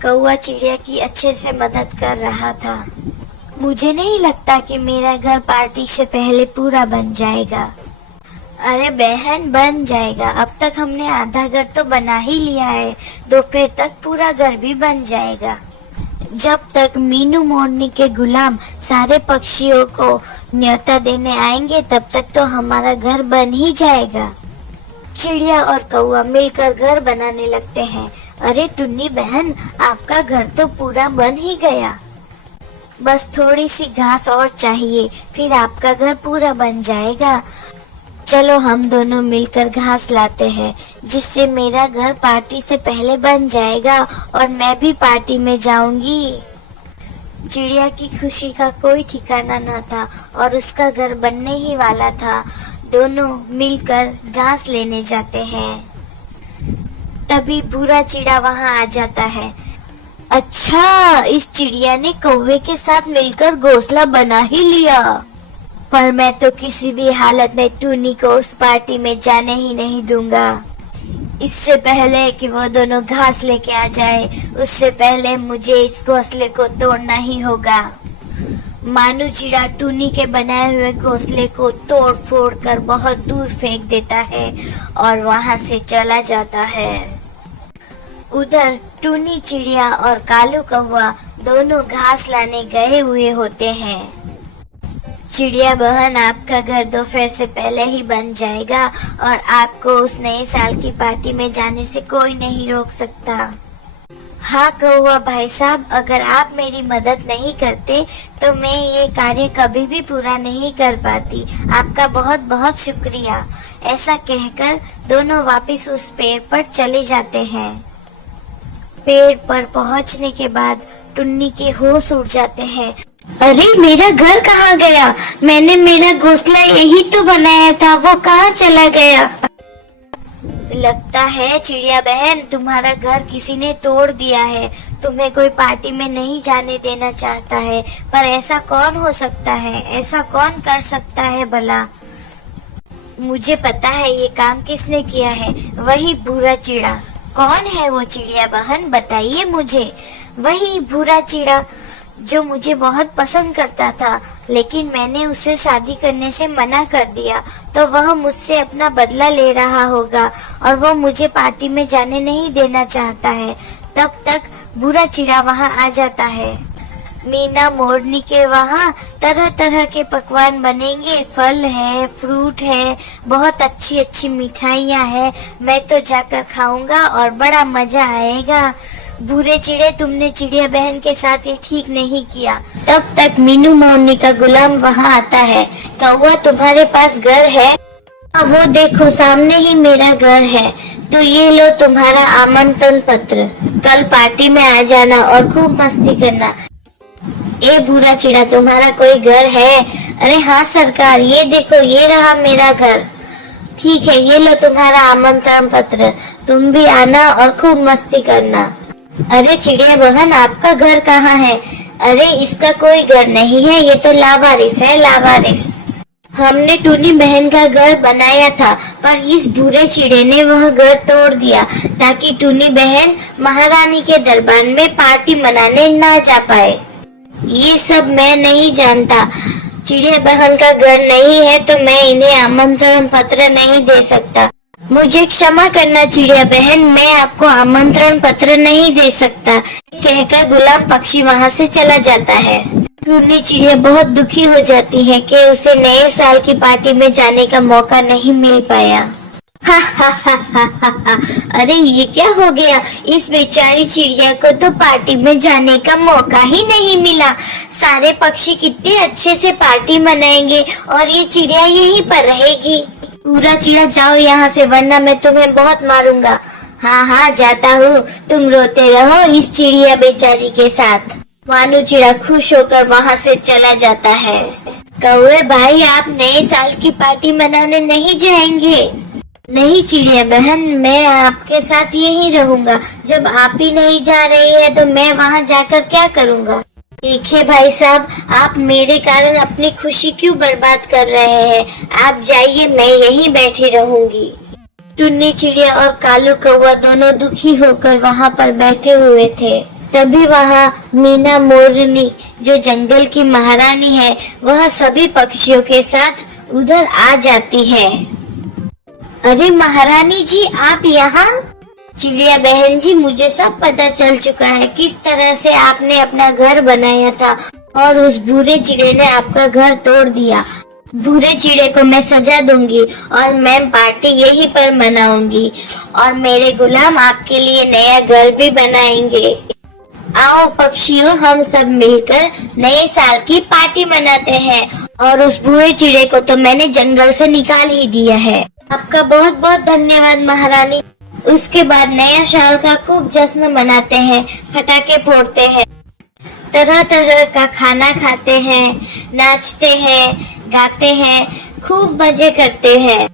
कौवा चिड़िया की अच्छे से मदद कर रहा था। मुझे नहीं लगता कि मेरा घर पार्टी से पहले पूरा बन जाएगा। अरे बहन, बन जाएगा। अब तक हमने आधा घर तो बना ही लिया है, दोपहर तक पूरा घर भी बन जाएगा। जब तक मीनू मोरनी के गुलाम सारे पक्षियों को न्योता देने आएंगे, तब तक तो हमारा घर बन ही जाएगा। चिड़िया और कौवा मिलकर घर बनाने लगते हैं। अरे टुन्नी बहन, आपका घर तो पूरा बन ही गया, बस थोड़ी सी घास और चाहिए, फिर आपका घर पूरा बन जाएगा। चलो हम दोनों मिलकर घास लाते हैं, जिससे मेरा घर पार्टी से पहले बन जाएगा और मैं भी पार्टी में जाऊंगी। चिड़िया की खुशी का कोई ठिकाना न था और उसका घर बनने ही वाला था। दोनों मिलकर घास लेने जाते हैं। तभी भूरा चिड़ा वहां आ जाता है। अच्छा, इस चिड़िया ने कौवे के साथ मिलकर घोंसला बना ही लिया, पर मैं तो किसी भी हालत में टूनी को उस पार्टी में जाने ही नहीं दूंगा। इससे पहले कि वो दोनों घास लेके आ जाए, उससे पहले मुझे इस घोंसले को तोड़ना ही होगा। मानू चिड़ा टूनी के बनाए हुए घोंसले को तोड़ फोड़ कर बहुत दूर फेंक देता है और वहां से चला जाता है। उधर टूनी चिड़िया और कालू कौवा दोनों घास लाने गए हुए होते हैं। चिड़िया बहन, आपका घर दोपहर से पहले ही बन जाएगा और आपको उस नए साल की पार्टी में जाने से कोई नहीं रोक सकता। हाँ कौवा भाई साहब, अगर आप मेरी मदद नहीं करते तो मैं ये कार्य कभी भी पूरा नहीं कर पाती। आपका बहुत बहुत शुक्रिया। ऐसा कहकर दोनों वापस उस पेड़ पर चले जाते हैं। पेड़ पर पहुंचने के बाद टुन्नी के होश उड़ जाते हैं। अरे मेरा घर कहाँ गया? मैंने मेरा घोंसला यही तो बनाया था, वो कहाँ चला गया? लगता है चिड़िया बहन तुम्हारा घर किसी ने तोड़ दिया है। तुम्हें कोई पार्टी में नहीं जाने देना चाहता है, पर ऐसा कौन हो सकता है? ऐसा कौन कर सकता है भला? मुझे पता है ये काम किसने किया है, वही भूरा चिड़ा। कौन है वो चिड़िया बहन, बताइए मुझे। वही भूरा चिड़ा जो मुझे बहुत पसंद करता था, लेकिन मैंने उसे शादी करने से मना कर दिया, तो वह मुझसे अपना बदला ले रहा होगा और वो मुझे पार्टी में जाने नहीं देना चाहता है। तब तक भूरा चिड़ा वहाँ आ जाता है। मीना मोरनी के वहाँ तरह तरह के पकवान बनेंगे, फल है, फ्रूट है, बहुत अच्छी अच्छी मिठाइयाँ हैं। मैं तो जाकर खाऊंगा और बड़ा मजा आएगा। भूरे चिड़े, तुमने चिड़िया बहन के साथ ये ठीक नहीं किया। तब तक मीनू मोरनी का गुलाम वहाँ आता है। कौवा तुम्हारे पास घर है? वो देखो सामने ही मेरा घर है, तो ये लो तुम्हारा आमंत्रण पत्र। कल पार्टी में आ जाना और खूब मस्ती करना। ए भूरा चिड़ा, तुम्हारा कोई घर है? अरे हाँ सरकार, ये देखो ये रहा मेरा घर। ठीक है, ये लो तुम्हारा आमंत्रण पत्र, तुम भी आना और खूब मस्ती करना। अरे चिड़िया बहन, आपका घर कहाँ है? अरे इसका कोई घर नहीं है, ये तो लावारिस है, लावारिस। हमने टूनी बहन का घर बनाया था, पर इस भूरे चिड़े ने वह घर तोड़ दिया ताकि टूनी बहन महारानी के दरबार में पार्टी मनाने ना जा पाए। ये सब मैं नहीं जानता। चिड़िया बहन का घर नहीं है तो मैं इन्हें आमंत्रण पत्र नहीं दे सकता। मुझे क्षमा करना चिड़िया बहन, मैं आपको आमंत्रण पत्र नहीं दे सकता। कहकर गुलाब पक्षी वहाँ से चला जाता है। टूनी चिड़िया बहुत दुखी हो जाती है कि उसे नए साल की पार्टी में जाने का मौका नहीं मिल पाया। हा हा हा हा हा हा। अरे ये क्या हो गया? इस बेचारी चिड़िया को तो पार्टी में जाने का मौका ही नहीं मिला। सारे पक्षी कितने अच्छे से पार्टी मनाएंगे और ये चिड़िया यहीं पर रहेगी। पूरा चिड़ा जाओ यहाँ से, वरना मैं तुम्हें बहुत मारूंगा। हाँ हाँ जाता हूँ, तुम रोते रहो इस चिड़िया बेचारी के साथ। मानू चिड़ा खुश होकर वहाँ से चला जाता है। कौवे भाई, आप नए साल की पार्टी मनाने नहीं जाएंगे? नहीं चिड़िया बहन, मैं आपके साथ यहीं रहूंगा। जब आप ही नहीं जा रही है तो मैं वहाँ जाकर क्या करूँगा? देखिए भाई साहब, आप मेरे कारण अपनी खुशी क्यों बर्बाद कर रहे हैं? आप जाइए, मैं यहीं बैठी रहूंगी। टुन्नी चिड़िया और कालू कौवा दोनों दुखी होकर वहाँ पर बैठे हुए थे। तभी वहाँ मीना मोरनी, जो जंगल की महारानी है, वह सभी पक्षियों के साथ उधर आ जाती है। अरे महारानी जी, आप यहाँ? चिड़िया बहन जी, मुझे सब पता चल चुका है किस तरह से आपने अपना घर बनाया था और उस भूरे चिड़े ने आपका घर तोड़ दिया। भूरे चिड़े को मैं सजा दूंगी और मैं पार्टी यहीं पर मनाऊंगी और मेरे गुलाम आपके लिए नया घर भी बनाएंगे। आओ पक्षियों, हम सब मिलकर नए साल की पार्टी मनाते हैं। और उस भूरे चिड़े को तो मैंने जंगल से निकाल ही दिया है। आपका बहुत बहुत धन्यवाद महारानी। उसके बाद नया साल का खूब जश्न मनाते हैं, पटाखे फोड़ते हैं, तरह तरह का खाना खाते हैं, नाचते हैं, गाते हैं, खूब मजे करते हैं।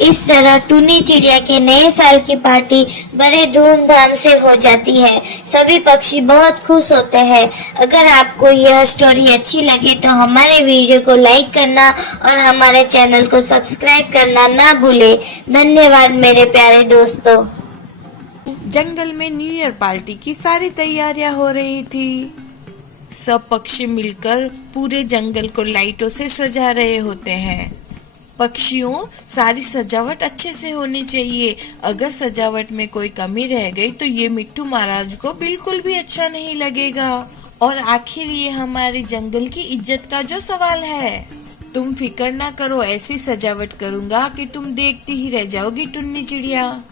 इस तरह टूनी चिड़िया के नए साल की पार्टी बड़े धूमधाम से हो जाती है। सभी पक्षी बहुत खुश होते हैं। अगर आपको यह स्टोरी अच्छी लगे तो हमारे वीडियो को लाइक करना और हमारे चैनल को सब्सक्राइब करना ना भूले। धन्यवाद मेरे प्यारे दोस्तों। जंगल में न्यू ईयर पार्टी की सारी तैयारियां हो रही थी। सब पक्षी मिलकर पूरे जंगल को लाइटों से सजा रहे होते हैं। पक्षियों, सारी सजावट अच्छे से होनी चाहिए। अगर सजावट में कोई कमी रह गई तो ये मिट्टू महाराज को बिल्कुल भी अच्छा नहीं लगेगा। और आखिर ये हमारे जंगल की इज्जत का जो सवाल है। तुम फिक्र ना करो, ऐसी सजावट करूंगा कि तुम देखती ही रह जाओगी टुन्नी चिड़िया।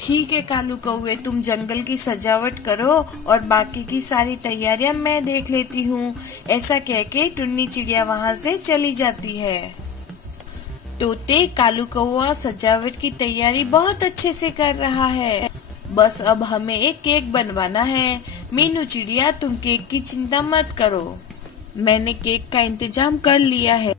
ठीक है कालू कौवे, तुम जंगल की सजावट करो और बाकी की सारी तैयारियां मैं देख लेती हूँ। ऐसा कह के टुन्नी चिड़िया वहां से चली जाती है। तोते कालू कौवा सजावट की तैयारी बहुत अच्छे से कर रहा है। बस अब हमें एक केक बनवाना है। मीनू चिड़िया, तुम केक की चिंता मत करो, मैंने केक का इंतजाम कर लिया है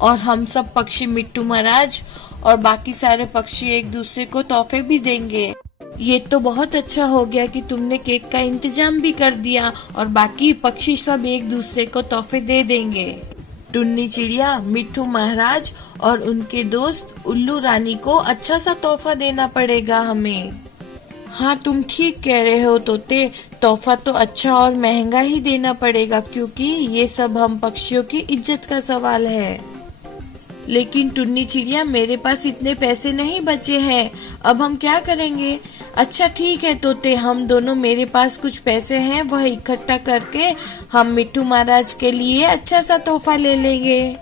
और हम सब पक्षी मिट्टू महाराज और बाकी सारे पक्षी एक दूसरे को तोहफे भी देंगे। ये तो बहुत अच्छा हो गया कि तुमने केक का इंतजाम भी कर दिया और बाकी पक्षी सब एक दूसरे को तोहफे दे देंगे। टुन्नी चिड़िया, मिट्टू महाराज और उनके दोस्त उल्लू रानी को अच्छा सा तोहफा देना पड़ेगा हमें। हाँ तुम ठीक कह रहे हो तोते, तोहफा तो अच्छा और महंगा ही देना पड़ेगा क्योंकि ये सब हम पक्षियों की इज्जत का सवाल है। लेकिन टुन्नी चिड़िया, मेरे पास इतने पैसे नहीं बचे हैं, अब हम क्या करेंगे? अच्छा ठीक है तोते, हम दोनों, मेरे पास कुछ पैसे हैं, वह इकट्ठा करके हम मिट्टू महाराज के लिए अच्छा सा तोहफा ले लेंगे।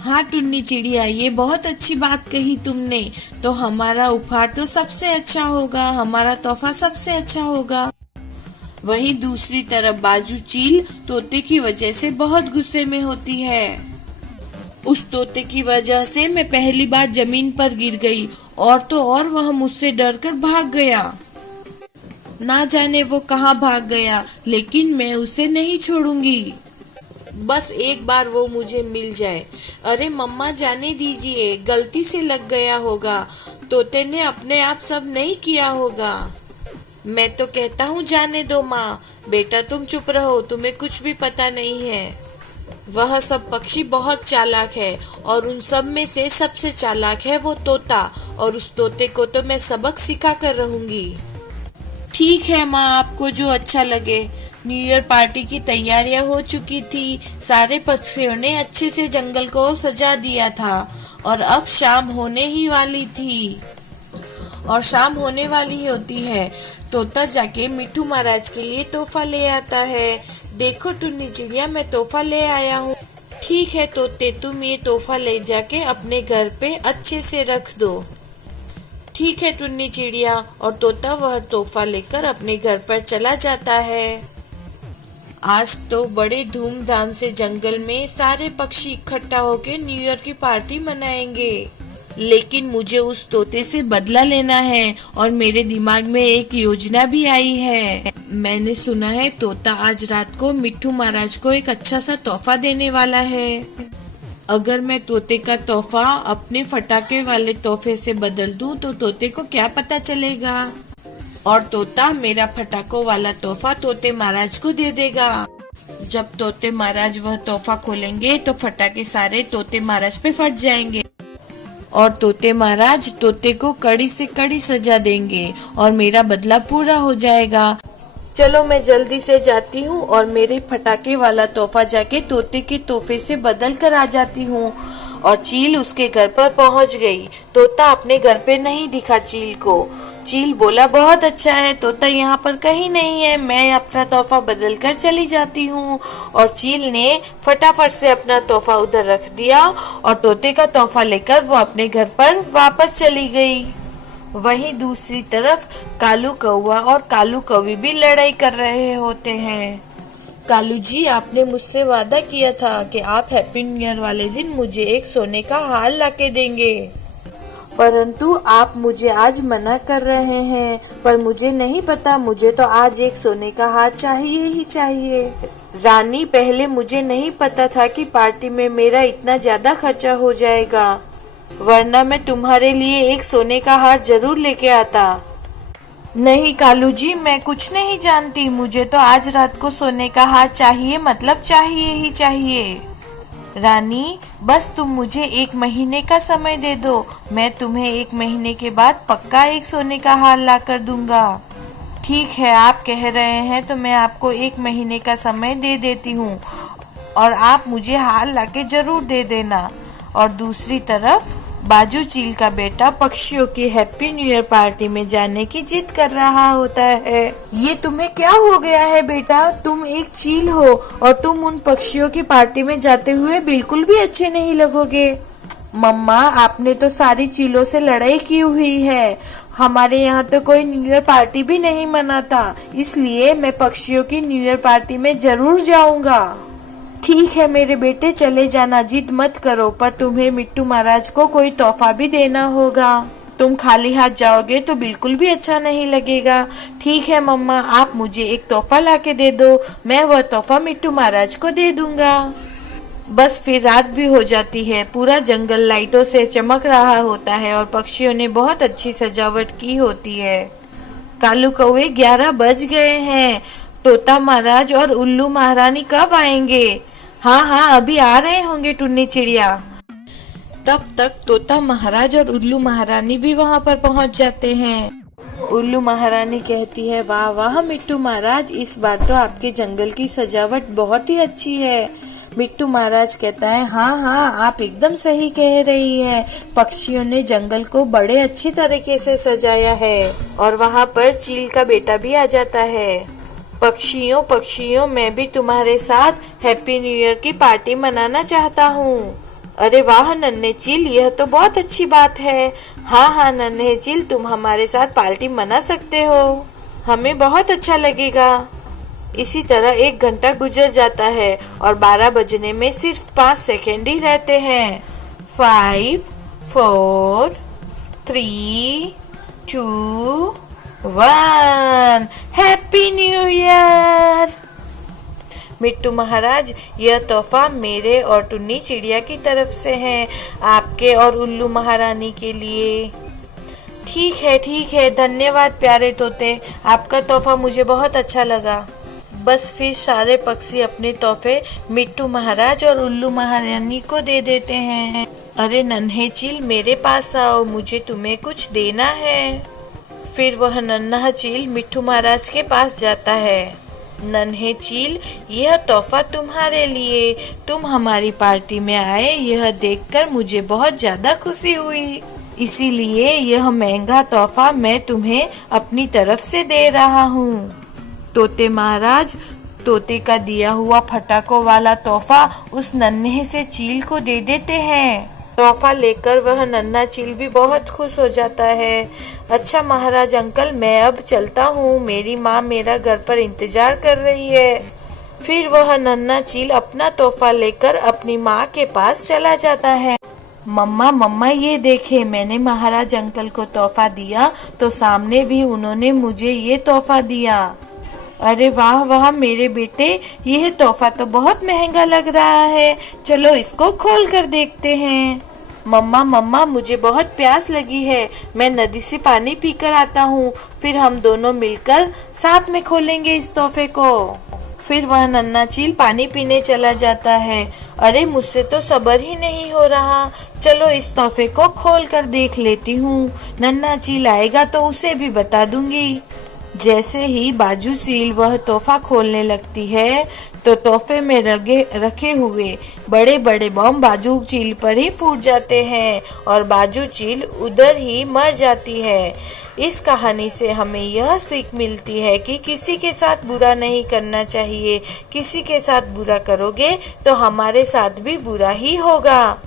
हाँ टुन्नी चिड़िया, ये बहुत अच्छी बात कही तुमने। तो हमारा उपहार तो सबसे अच्छा होगा, हमारा तोहफा सबसे अच्छा होगा। वहीं दूसरी तरफ बाजू चील तोते की वजह से बहुत गुस्से में होती है। उस तोते की वजह से मैं पहली बार जमीन पर गिर गई और तो और वह मुझसे डरकर भाग गया। ना जाने वो कहाँ भाग गया, लेकिन मैं उसे नहीं छोड़ूंगी। बस एक बार वो मुझे मिल जाए। अरे मम्मा जाने दीजिए, गलती से लग गया होगा, तोते ने अपने आप सब नहीं किया होगा। मैं तो कहता हूँ जाने दो माँ। बेटा तुम चुप रहो, तुम्हें कुछ भी पता नहीं है। वह सब पक्षी बहुत चालाक है और उन सब में से सबसे चालाक है वो तोता, और उस तोते को तो मैं सबक सिखा कर रहूंगी। ठीक है माँ, आपको जो अच्छा लगे। न्यू ईयर पार्टी की तैयारियां हो चुकी थी, सारे पक्षियों ने अच्छे से जंगल को सजा दिया था और अब शाम होने ही वाली थी और शाम होने वाली होती है। तोता जाके मिट्टू महाराज के लिए तोहफा ले आता है। देखो टुन्नी चिड़िया, मैं तोहफा ले आया हूँ। ठीक है तोते, तुम ये तोहफा ले जाके अपने घर पे अच्छे से रख दो। ठीक है टुन्नी चिड़िया, और तोता वह तोहफा लेकर अपने घर पर चला जाता है। आज तो बड़े धूमधाम से जंगल में सारे पक्षी इकट्ठा होकर न्यू ईयर की पार्टी मनाएंगे, लेकिन मुझे उस तोते से बदला लेना है और मेरे दिमाग में एक योजना भी आई है। मैंने सुना है तोता आज रात को मिट्टू महाराज को एक अच्छा सा तोहफा देने वाला है। अगर मैं तोते का तोहफा अपने फटाके वाले तोहफे से बदल दूं तो तोते को क्या पता चलेगा, और तोता मेरा फटाकों वाला तोहफा तोते महाराज को दे देगा। जब तोते महाराज वह तोहफा खोलेंगे तो फटाके सारे तोते महाराज पे फट जाएंगे और तोते महाराज तोते को कड़ी से कड़ी सजा देंगे और मेरा बदला पूरा हो जाएगा। चलो मैं जल्दी से जाती हूँ और मेरे फटाके वाला तोहफा जाके तोते के तोहफे से बदल कर आ जाती हूँ। और चील उसके घर पर पहुँच गई। तोता अपने घर पे नहीं दिखा चील को। चील बोला बहुत अच्छा है, तोता यहाँ पर कहीं नहीं है, मैं अपना तोहफा बदल कर चली जाती हूँ। और चील ने फटाफट से अपना तोहफा उधर रख दिया और तोते का तोहफा लेकर वो अपने घर पर वापस चली गई। वहीं दूसरी तरफ कालू कौवा और कालू कौवी भी लड़ाई कर रहे होते हैं। कालू जी, आपने मुझसे वादा किया था कि आप हैप्पी न्यू ईयर वाले दिन मुझे एक सोने का हार लाके देंगे, परंतु आप मुझे आज मना कर रहे हैं। पर मुझे नहीं पता, मुझे तो आज एक सोने का हार चाहिए ही चाहिए। रानी, पहले मुझे नहीं पता था कि पार्टी में मेरा इतना ज्यादा खर्चा हो जाएगा, वरना मैं तुम्हारे लिए एक सोने का हार जरूर लेके आता। नहीं कालू जी, मैं कुछ नहीं जानती, मुझे तो आज रात को सोने का हार चाहिए, मतलब चाहिए ही चाहिए। रानी, बस तुम मुझे 1 महीने का समय दे दो, मैं तुम्हें 1 महीने के बाद पक्का एक सोने का हार ला कर दूंगा। ठीक है, आप कह रहे हैं तो मैं आपको 1 महीने का समय दे देती हूँ और आप मुझे हार लाके जरूर दे देना। और दूसरी तरफ बाजू चील का बेटा पक्षियों की हैप्पी न्यू ईयर पार्टी में जाने की जिद कर रहा होता है। ये तुम्हें क्या हो गया है बेटा? तुम एक चील हो और तुम उन पक्षियों की पार्टी में जाते हुए बिल्कुल भी अच्छे नहीं लगोगे। मम्मा, आपने तो सारी चीलों से लड़ाई की हुई है। हमारे यहाँ तो कोई न्यू ईयर पार्टी भी नहीं मनाता, इसलिए मैं पक्षियों की न्यू ईयर पार्टी में जरूर जाऊंगा। ठीक है मेरे बेटे, चले जाना, जिद मत करो, पर तुम्हें मिट्टू महाराज को कोई तोहफा भी देना होगा। तुम खाली हाथ जाओगे तो बिल्कुल भी अच्छा नहीं लगेगा। ठीक है मम्मा, आप मुझे एक तोहफा लाके दे दो, मैं वह तोहफा मिट्टू महाराज को दे दूंगा। बस फिर रात भी हो जाती है। पूरा जंगल लाइटों से चमक रहा होता है और पक्षियों ने बहुत अच्छी सजावट की होती है। कालू कौवे 11 बज गए हैं। तोता महाराज और उल्लू महारानी कब आएंगे? हाँ, अभी आ रहे होंगे टुन्नी चिड़िया। तब तक तोता महाराज और उल्लू महारानी भी वहाँ पर पहुँच जाते हैं। उल्लू महारानी कहती है, वाह वाह मिट्टू महाराज, इस बार तो आपके जंगल की सजावट बहुत ही अच्छी है। मिट्टू महाराज कहता है, हाँ, आप एकदम सही कह रही है। पक्षियों ने जंगल को बड़े अच्छी तरीके से सजाया है। और वहाँ पर चील का बेटा भी आ जाता है। पक्षियों, मैं भी तुम्हारे साथ हैप्पी न्यू ईयर की पार्टी मनाना चाहता हूँ। अरे वाह नन्हे चील, यह तो बहुत अच्छी बात है। हाँ नन्हे चील, तुम हमारे साथ पार्टी मना सकते हो, हमें बहुत अच्छा लगेगा। इसी तरह 1 घंटा गुजर जाता है और 12 बजने में सिर्फ 5 सेकेंड ही रहते हैं। 5, 4, 3, 2, 1, हैप्पी न्यू ईयर। मिट्टू महाराज, यह तोहफा मेरे और टुन्नी चिड़िया की तरफ से है, आपके और उल्लू महारानी के लिए। ठीक है, धन्यवाद प्यारे तोते, आपका तोहफा मुझे बहुत अच्छा लगा। बस फिर सारे पक्षी अपने तोहफे मिट्टू महाराज और उल्लू महारानी को दे देते हैं। अरे नन्हे चील, मेरे पास आओ, मुझे तुम्हें कुछ देना है। फिर वह नन्हा चील मिट्टू महाराज के पास जाता है। नन्हे चील, यह तोहफा तुम्हारे लिए, तुम हमारी पार्टी में आए, यह देखकर मुझे बहुत ज्यादा खुशी हुई, इसीलिए यह महंगा तोहफा मैं तुम्हें अपनी तरफ से दे रहा हूँ। तोते महाराज तोते का दिया हुआ फटाकों वाला तोहफा उस नन्हे से चील को दे देते हैं। तोहफा लेकर वह नन्हा चील भी बहुत खुश हो जाता है। अच्छा महाराज अंकल, मैं अब चलता हूँ, मेरी माँ मेरा घर पर इंतजार कर रही है। फिर वह नन्हा चील अपना तोहफा लेकर अपनी माँ के पास चला जाता है। मम्मा, ये देखे, मैंने महाराज अंकल को तोहफा दिया तो सामने भी उन्होंने मुझे ये तोहफा दिया। अरे वाह मेरे बेटे, यह तोहफा तो बहुत महंगा लग रहा है, चलो इसको खोल कर देखते हैं। मम्मा, मुझे बहुत प्यास लगी है, मैं नदी से पानी पीकर आता हूँ, फिर हम दोनों मिलकर साथ में खोलेंगे इस तोहफे को। फिर वह नन्हा चील पानी पीने चला जाता है। अरे मुझसे तो सब्र ही नहीं हो रहा, चलो इस तोहफे को खोल कर देख लेती हूँ, नन्हा चील आएगा तो उसे भी बता दूंगी। जैसे ही बाजू चील वह तोहफा खोलने लगती है तो तोहफे में रखे हुए बड़े बड़े बम बाजू चील पर ही फूट जाते हैं और बाजू चील उधर ही मर जाती है। इस कहानी से हमें यह सीख मिलती है कि किसी के साथ बुरा नहीं करना चाहिए, किसी के साथ बुरा करोगे तो हमारे साथ भी बुरा ही होगा।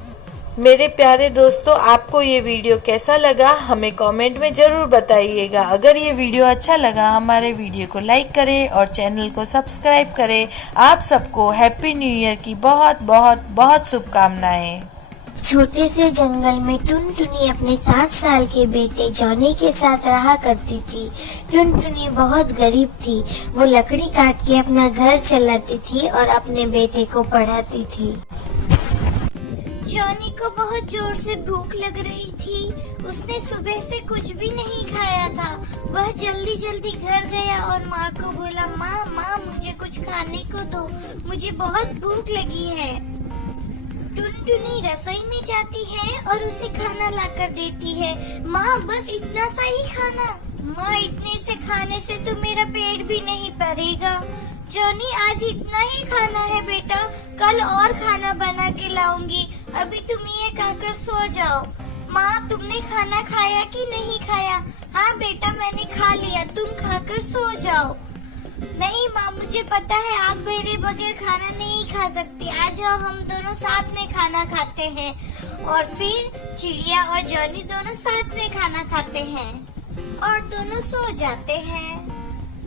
मेरे प्यारे दोस्तों, आपको ये वीडियो कैसा लगा हमें कमेंट में ज़रूर बताइएगा। अगर ये वीडियो अच्छा लगा हमारे वीडियो को लाइक करें और चैनल को सब्सक्राइब करें। आप सबको हैप्पी न्यू ईयर की बहुत बहुत बहुत शुभकामनाएं। छोटे से जंगल में टुनटुनी अपने 7 साल के बेटे जॉनी के साथ रहा करती थी। टुनटुनी बहुत गरीब थी, वो लकड़ी काट के अपना घर चलाती थी और अपने बेटे को पढ़ाती थी। जॉनी को बहुत जोर से भूख लग रही थी। उसने सुबह से कुछ भी नहीं खाया था। वह जल्दी जल्दी घर गया और माँ को बोला, माँ मुझे कुछ खाने को दो, मुझे बहुत भूख लगी है। टुनटुनी रसोई में जाती है और उसे खाना लाकर देती है। माँ बस इतना सा ही खाना। माँ इतने से खाने से तो मेरा पेट भी नहीं भरेगा। जॉनी आज इतना ही खाना है बेटा, कल और खाना बना के लाऊंगी, अभी तुम ये खाकर सो जाओ। माँ तुमने खाना खाया कि नहीं खाया? हाँ बेटा मैंने खा लिया, तुम खाकर सो जाओ। नहीं माँ मुझे पता है आप मेरे बगैर खाना नहीं खा सकती, आ जाओ हम दोनों साथ में खाना खाते हैं। और फिर चिड़िया और जॉनी दोनों साथ में खाना खाते हैं और दोनों सो जाते हैं।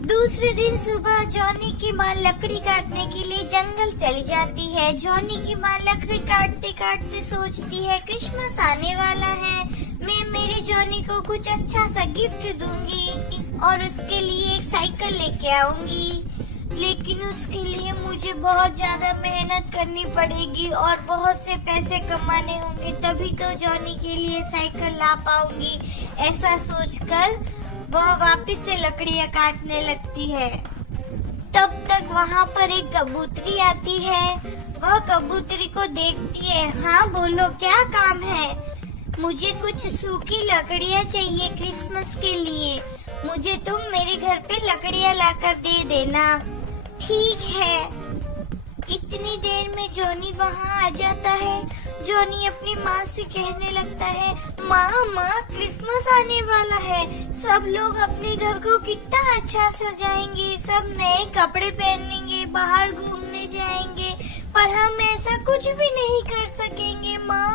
दूसरे दिन सुबह जॉनी की माँ लकड़ी काटने के लिए जंगल चली जाती है। जॉनी की माँ लकड़ी काटते काटते सोचती है क्रिसमस आने वाला है, मैं मेरे जॉनी को कुछ अच्छा सा गिफ्ट दूंगी और उसके लिए एक साइकिल लेके आऊंगी। लेकिन उसके लिए मुझे बहुत ज्यादा मेहनत करनी पड़ेगी और बहुत से पैसे कमाने होंगे, तभी तो जॉनी के लिए साइकिल ला पाऊंगी। ऐसा सोचकर वह वापस से लकड़ियाँ काटने लगती है। तब तक वहाँ पर एक कबूतरी आती है। वह कबूतरी को देखती है। हाँ बोलो क्या काम है? मुझे कुछ सूखी लकड़ियाँ चाहिए क्रिसमस के लिए, मुझे तुम मेरे घर पे लकड़ियाँ लाकर दे देना। ठीक है। इतनी देर में जॉनी वहाँ आ जाता है। जॉनी अपनी माँ से कहने लगता है, माँ क्रिसमस आने वाला है, सब लोग अपने घर को कितना अच्छा सजाएंगे, सब नए कपड़े पहनेंगे, बाहर घूमने जाएंगे, पर हम ऐसा कुछ भी नहीं कर सकेंगे माँ।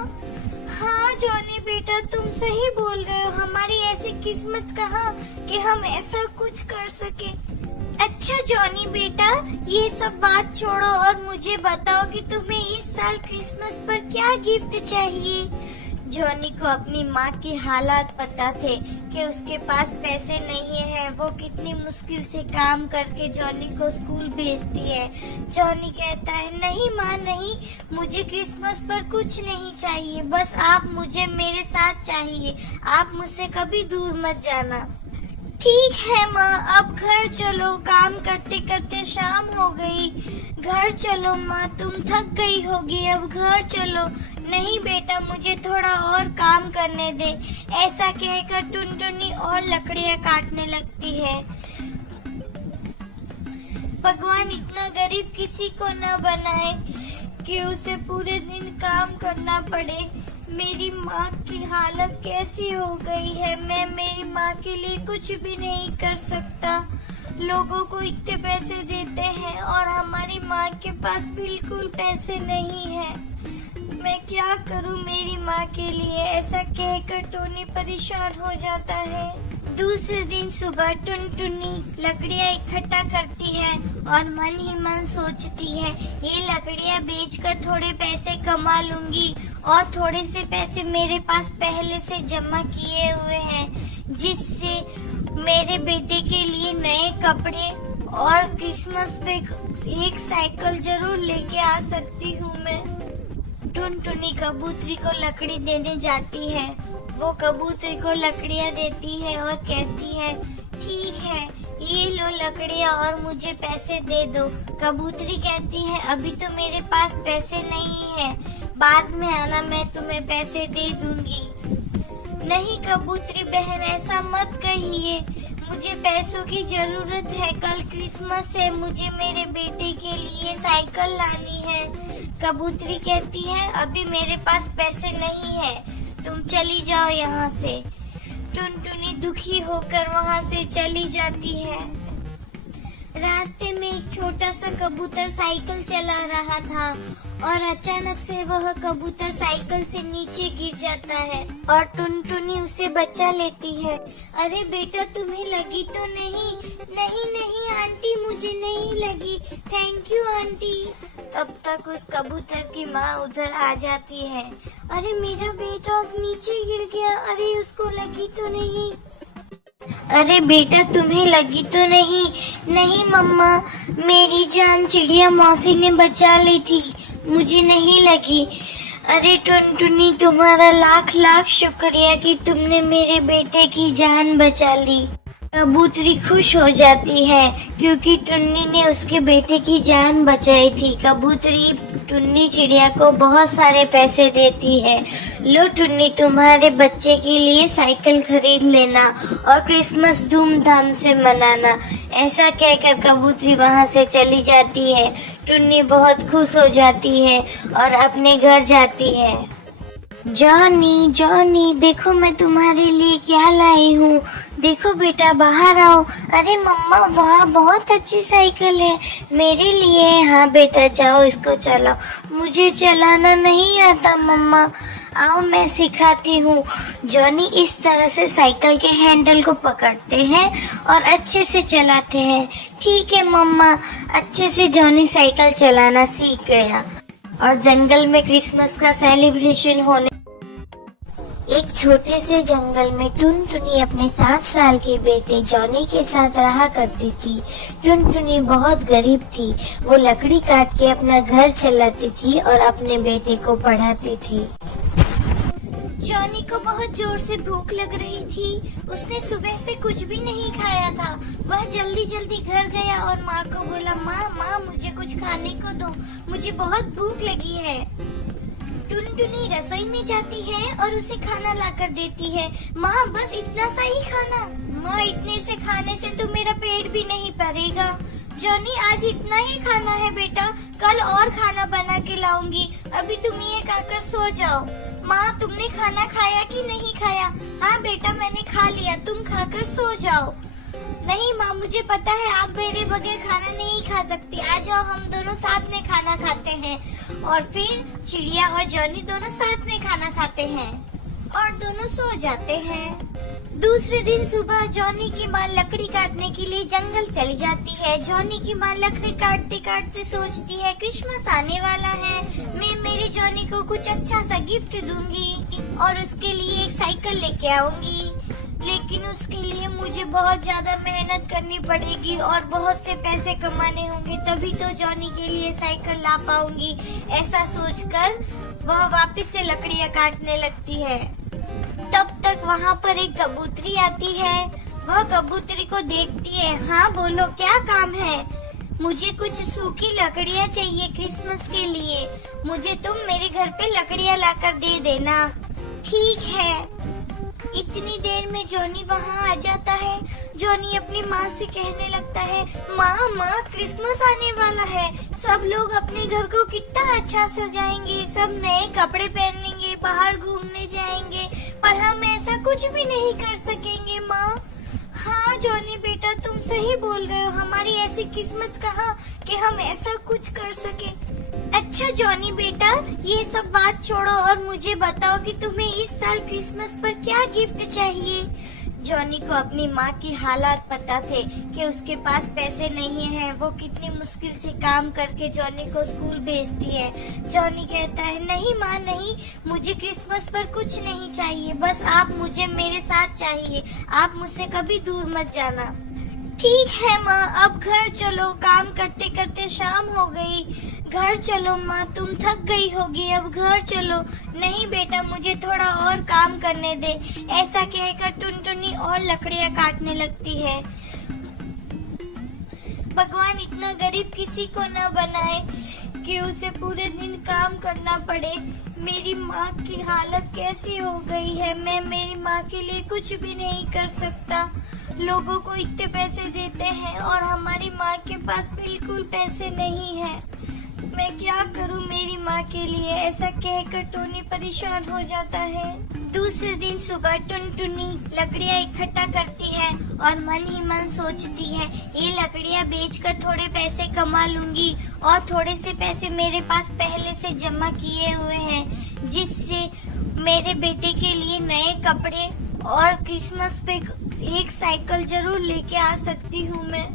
हाँ जॉनी बेटा तुम सही बोल रहे हो, हमारी ऐसी किस्मत कहाँ कि हम ऐसा कुछ कर सके। अच्छा जॉनी बेटा ये सब बात छोड़ो और मुझे बताओ कि तुम्हें इस साल क्रिसमस पर क्या गिफ्ट चाहिए। जॉनी को अपनी माँ के हालात पता थे कि उसके पास पैसे नहीं है, वो कितनी मुश्किल से काम करके जॉनी को स्कूल भेजती है। जॉनी कहता है नहीं माँ नहीं, मुझे क्रिसमस पर कुछ नहीं चाहिए, बस आप मुझे मेरे साथ चाहिए, आप मुझसे कभी दूर मत जाना। ठीक है माँ अब घर चलो, काम करते करते शाम हो गई, घर चलो माँ तुम थक गई होगी, अब घर चलो। नहीं बेटा मुझे थोड़ा और काम करने दे। ऐसा कहकर टुनटुनी और लकड़ियाँ काटने लगती है। भगवान इतना गरीब किसी को न बनाए कि उसे पूरे दिन काम करना पड़े। मेरी माँ की हालत कैसी हो गई है, मैं मेरी माँ के लिए कुछ भी नहीं कर सकता। लोगों को इतने पैसे देते हैं और हमारी माँ के पास बिल्कुल पैसे नहीं है, मैं क्या करूँ मेरी माँ के लिए। ऐसा कहकर टोनी परेशान हो जाता है। दूसरे दिन सुबह टुनटुनी लकड़ियाँ इकट्ठा करती है और मन ही मन सोचती है ये लकड़ियाँ बेचकर थोड़े पैसे कमा लूंगी और थोड़े से पैसे मेरे पास पहले से जमा किए हुए हैं, जिससे मेरे बेटे के लिए नए कपड़े और क्रिसमस पे एक साइकिल जरूर लेके आ सकती हूँ मैं। टुनटुनी कबूतरी को लकड़ी देने जाती है। वो कबूतरी को लकड़ियाँ देती है और कहती है ठीक है ये लो लकड़ियाँ और मुझे पैसे दे दो। कबूतरी कहती है अभी तो मेरे पास पैसे नहीं है, बाद में आना मैं तुम्हें पैसे दे दूंगी। नहीं कबूतरी बहन ऐसा मत कहिए, मुझे पैसों की जरूरत है, कल क्रिसमस है, मुझे मेरे बेटे के लिए साइकिल लानी है। कबूतरी कहती है अभी मेरे पास पैसे नहीं है, तुम चली जाओ यहाँ से। टुनटुनी दुखी होकर वहाँ से चली जाती है। रास्ते में एक छोटा सा कबूतर साइकिल चला रहा था और अचानक से वह कबूतर साइकिल से नीचे गिर जाता है और टुनटुनी उसे बचा लेती है। अरे बेटा तुम्हें लगी तो नहीं? नहीं नहीं आंटी मुझे नहीं लगी, थैंक यू आंटी। तब तक उस कबूतर की माँ उधर आ जाती है। अरे मेरा बेटा नीचे गिर गया, अरे उसको लगी तो नहीं? अरे बेटा तुम्हें लगी तो नहीं? नहीं मम्मा मेरी जान चिड़िया मौसी ने बचा ली थी, मुझे नहीं लगी। अरे टुनटुनी तुम्हारा लाख लाख शुक्रिया कि तुमने मेरे बेटे की जान बचा ली। कबूतरी खुश हो जाती है क्योंकि टुन्नी ने उसके बेटे की जान बचाई थी। कबूतरी टुन्नी चिड़िया को बहुत सारे पैसे देती है। लो टुन्नी तुम्हारे बच्चे के लिए साइकिल खरीद लेना और क्रिसमस धूमधाम से मनाना। ऐसा कहकर कबूतरी वहाँ से चली जाती है। टुन्नी बहुत खुश हो जाती है और अपने घर जाती है। जॉनी जॉनी देखो मैं तुम्हारे लिए क्या लाई हूँ। देखो बेटा बाहर आओ। अरे मम्मा वाह बहुत अच्छी साइकिल है मेरे लिए। हाँ बेटा जाओ इसको चलाओ। मुझे चलाना नहीं आता मम्मा। आओ मैं सिखाती हूँ। जॉनी इस तरह से साइकिल के हैंडल को पकड़ते हैं और अच्छे से चलाते हैं। ठीक है मम्मा। अच्छे से जॉनी साइकिल चलाना सीख गया और जंगल में क्रिसमस का सेलिब्रेशन होने। एक छोटे से जंगल में टुनटुनी अपने 7 साल के बेटे जॉनी के साथ रहा करती थी। टुनटुनी बहुत गरीब थी। वो लकड़ी काट के अपना घर चलाती थी और अपने बेटे को पढ़ाती थी। जॉनी को बहुत जोर से भूख लग रही थी। उसने सुबह से कुछ भी नहीं खाया था। वह जल्दी जल्दी घर गया और माँ को बोला, माँ मुझे कुछ खाने को दो, मुझे बहुत भूख लगी है। टुनटुनी रसोई में जाती है और उसे खाना लाकर देती है। माँ बस इतना सा ही खाना। माँ इतने से खाने से तो मेरा पेट भी नहीं भरेगा। जॉनी आज इतना ही खाना है बेटा, कल और खाना बना के लाऊंगी। अभी तुम ये खाकर सो जाओ। माँ तुमने खाना खाया कि नहीं खाया? हाँ बेटा मैंने खा लिया, तुम खाकर सो जाओ। नहीं माँ मुझे पता है आप मेरे बगैर खाना नहीं खा सकती। आ जाओ हम दोनों साथ में खाना खाते हैं। और फिर चिड़िया और जॉनी दोनों साथ में खाना खाते हैं और दोनों सो जाते हैं। दूसरे दिन सुबह जॉनी की माँ लकड़ी काटने के लिए जंगल चली जाती है। जॉनी की माँ लकड़ी काटते काटते सोचती है क्रिसमस आने वाला है, मैं मेरे जॉनी को कुछ अच्छा सा गिफ्ट दूंगी और उसके लिए एक साइकिल लेके आऊंगी। लेकिन उसके लिए मुझे बहुत ज्यादा मेहनत करनी पड़ेगी और बहुत से पैसे कमाने होंगे, तभी तो जॉनी के लिए साइकिल ला पाऊंगी। ऐसा सोचकर वह वापस से लकड़ियाँ काटने लगती है। तब तक वहाँ पर एक कबूतरी आती है। वह कबूतरी को देखती है। हाँ बोलो क्या काम है? मुझे कुछ सूखी लकड़ियाँ चाहिए क्रिसमस के लिए। मुझे तुम मेरे घर पे लकड़ियाँ लाकर दे देना। ठीक है। इतनी देर में जॉनी वहाँ आ जाता है। जॉनी अपनी माँ से कहने लगता है, माँ क्रिसमस आने वाला है, सब लोग अपने घर को कितना अच्छा सजाएंगे, सब नए कपड़े पहनेंगे, बाहर घूमने जाएंगे, पर हम ऐसा कुछ भी नहीं कर सकेंगे माँ। हाँ जॉनी बेटा तुम सही बोल रहे हो, हमारी ऐसी किस्मत कहाँ कि हम ऐसा कुछ कर सके। अच्छा जॉनी बेटा ये सब बात छोड़ो और मुझे बताओ कि तुम्हें इस साल क्रिसमस पर क्या गिफ्ट चाहिए। जॉनी को अपनी माँ की हालात पता थे कि उसके पास पैसे नहीं हैं। वो कितनी मुश्किल से काम करके जॉनी को स्कूल भेजती है। जॉनी कहता है, नहीं माँ नहीं, मुझे क्रिसमस पर कुछ नहीं चाहिए, बस आप मुझे मेरे साथ चाहिए, आप मुझसे कभी दूर मत जाना। ठीक है माँ, अब घर चलो, काम करते करते शाम हो गई। घर चलो माँ, तुम थक गई होगी, अब घर चलो। नहीं बेटा मुझे थोड़ा और काम करने दे। ऐसा कहकर टुनटुनी और लकड़ियाँ काटने लगती है। भगवान इतना गरीब किसी को न बनाए कि उसे पूरे दिन काम करना पड़े। मेरी माँ की हालत कैसी हो गई है, मैं मेरी माँ के लिए कुछ भी नहीं कर सकता। लोगों को इतने पैसे देते हैं और हमारी माँ के पास बिल्कुल पैसे नहीं है। मैं क्या करूं मेरी माँ के लिए? ऐसा कहकर टोनी परेशान हो जाता है। दूसरे दिन सुबह टुनटुनी लकड़ियाँ इकट्ठा करती है और मन ही मन सोचती है, ये लकड़ियाँ बेचकर थोड़े पैसे कमा लूंगी और थोड़े से पैसे मेरे पास पहले से जमा किए हुए हैं, जिससे मेरे बेटे के लिए नए कपड़े और क्रिसमस पे एक साइकिल जरूर लेके आ सकती हूँ मैं।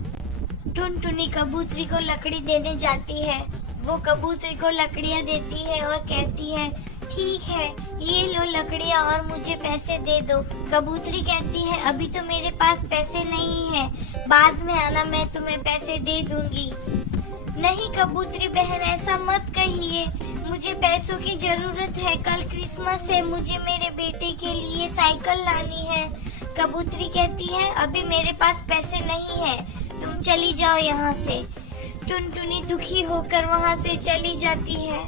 टुनटुनी कबूतरी को लकड़ी देने जाती है। वो कबूतरी को लकड़ियाँ देती है और कहती है, ठीक है ये लो लकड़ियाँ और मुझे पैसे दे दो। कबूतरी कहती है, अभी तो मेरे पास पैसे नहीं है, बाद में आना मैं तुम्हें पैसे दे दूंगी। नहीं कबूतरी बहन ऐसा मत कहिए, मुझे पैसों की जरूरत है, कल क्रिसमस है, मुझे मेरे बेटे के लिए साइकिल लानी है। कबूतरी कहती है, अभी मेरे पास पैसे नहीं है, तुम चली जाओ यहाँ से। टुनटुनी दुखी होकर वहाँ से चली जाती है।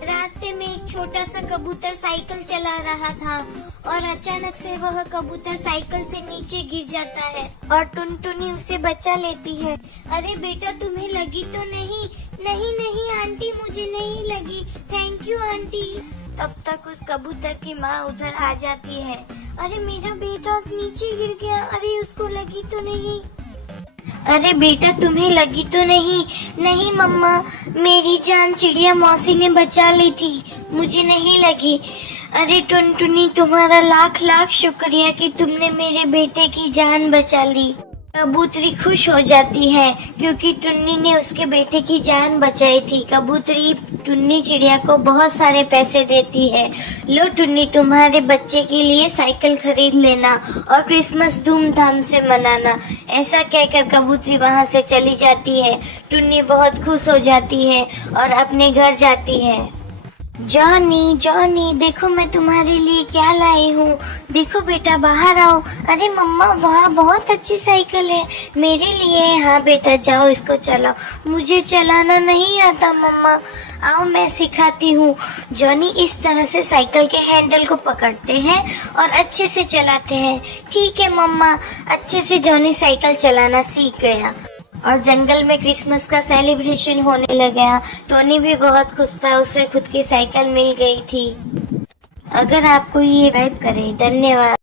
रास्ते में एक छोटा सा कबूतर साइकिल चला रहा था और अचानक से वह कबूतर साइकिल से नीचे गिर जाता है और टुनटुनी उसे बचा लेती है। अरे बेटा तुम्हें लगी तो नहीं? नहीं नहीं आंटी मुझे नहीं लगी, थैंक यू आंटी। तब तक उस कबूतर की माँ उधर आ जाती है। अरे मेरा बेटा नीचे गिर गया, अरे उसको लगी तो नहीं? अरे बेटा तुम्हें लगी तो नहीं? नहीं मम्मा, मेरी जान चिड़िया मौसी ने बचा ली थी, मुझे नहीं लगी। अरे टुनटुनी, तुम्हारा लाख लाख शुक्रिया कि तुमने मेरे बेटे की जान बचा ली। कबूतरी खुश हो जाती है क्योंकि टुन्नी ने उसके बेटे की जान बचाई थी। कबूतरी टुन्नी चिड़िया को बहुत सारे पैसे देती है। लो टुन्नी, तुम्हारे बच्चे के लिए साइकिल खरीद लेना और क्रिसमस धूमधाम से मनाना। ऐसा कहकर कबूतरी वहाँ से चली जाती है। टुन्नी बहुत खुश हो जाती है और अपने घर जाती है। जॉनी, जॉनी, देखो मैं तुम्हारे लिए क्या लाई हूँ। देखो बेटा, बाहर आओ। अरे मम्मा, वाह बहुत अच्छी साइकिल है, मेरे लिए है। हाँ बेटा, जाओ इसको चलाओ। मुझे चलाना नहीं आता मम्मा, आओ मैं सिखाती हूँ। जॉनी इस तरह से साइकिल के हैंडल को पकड़ते हैं और अच्छे से चलाते हैं। ठीक है मम्मा। अच्छे से जॉनी साइकिल चलाना सीख गया और जंगल में क्रिसमस का सेलिब्रेशन होने लगा। टोनी भी बहुत खुश था, उसे खुद की साइकिल मिल गई थी। अगर आपको ये वाइब करे, धन्यवाद।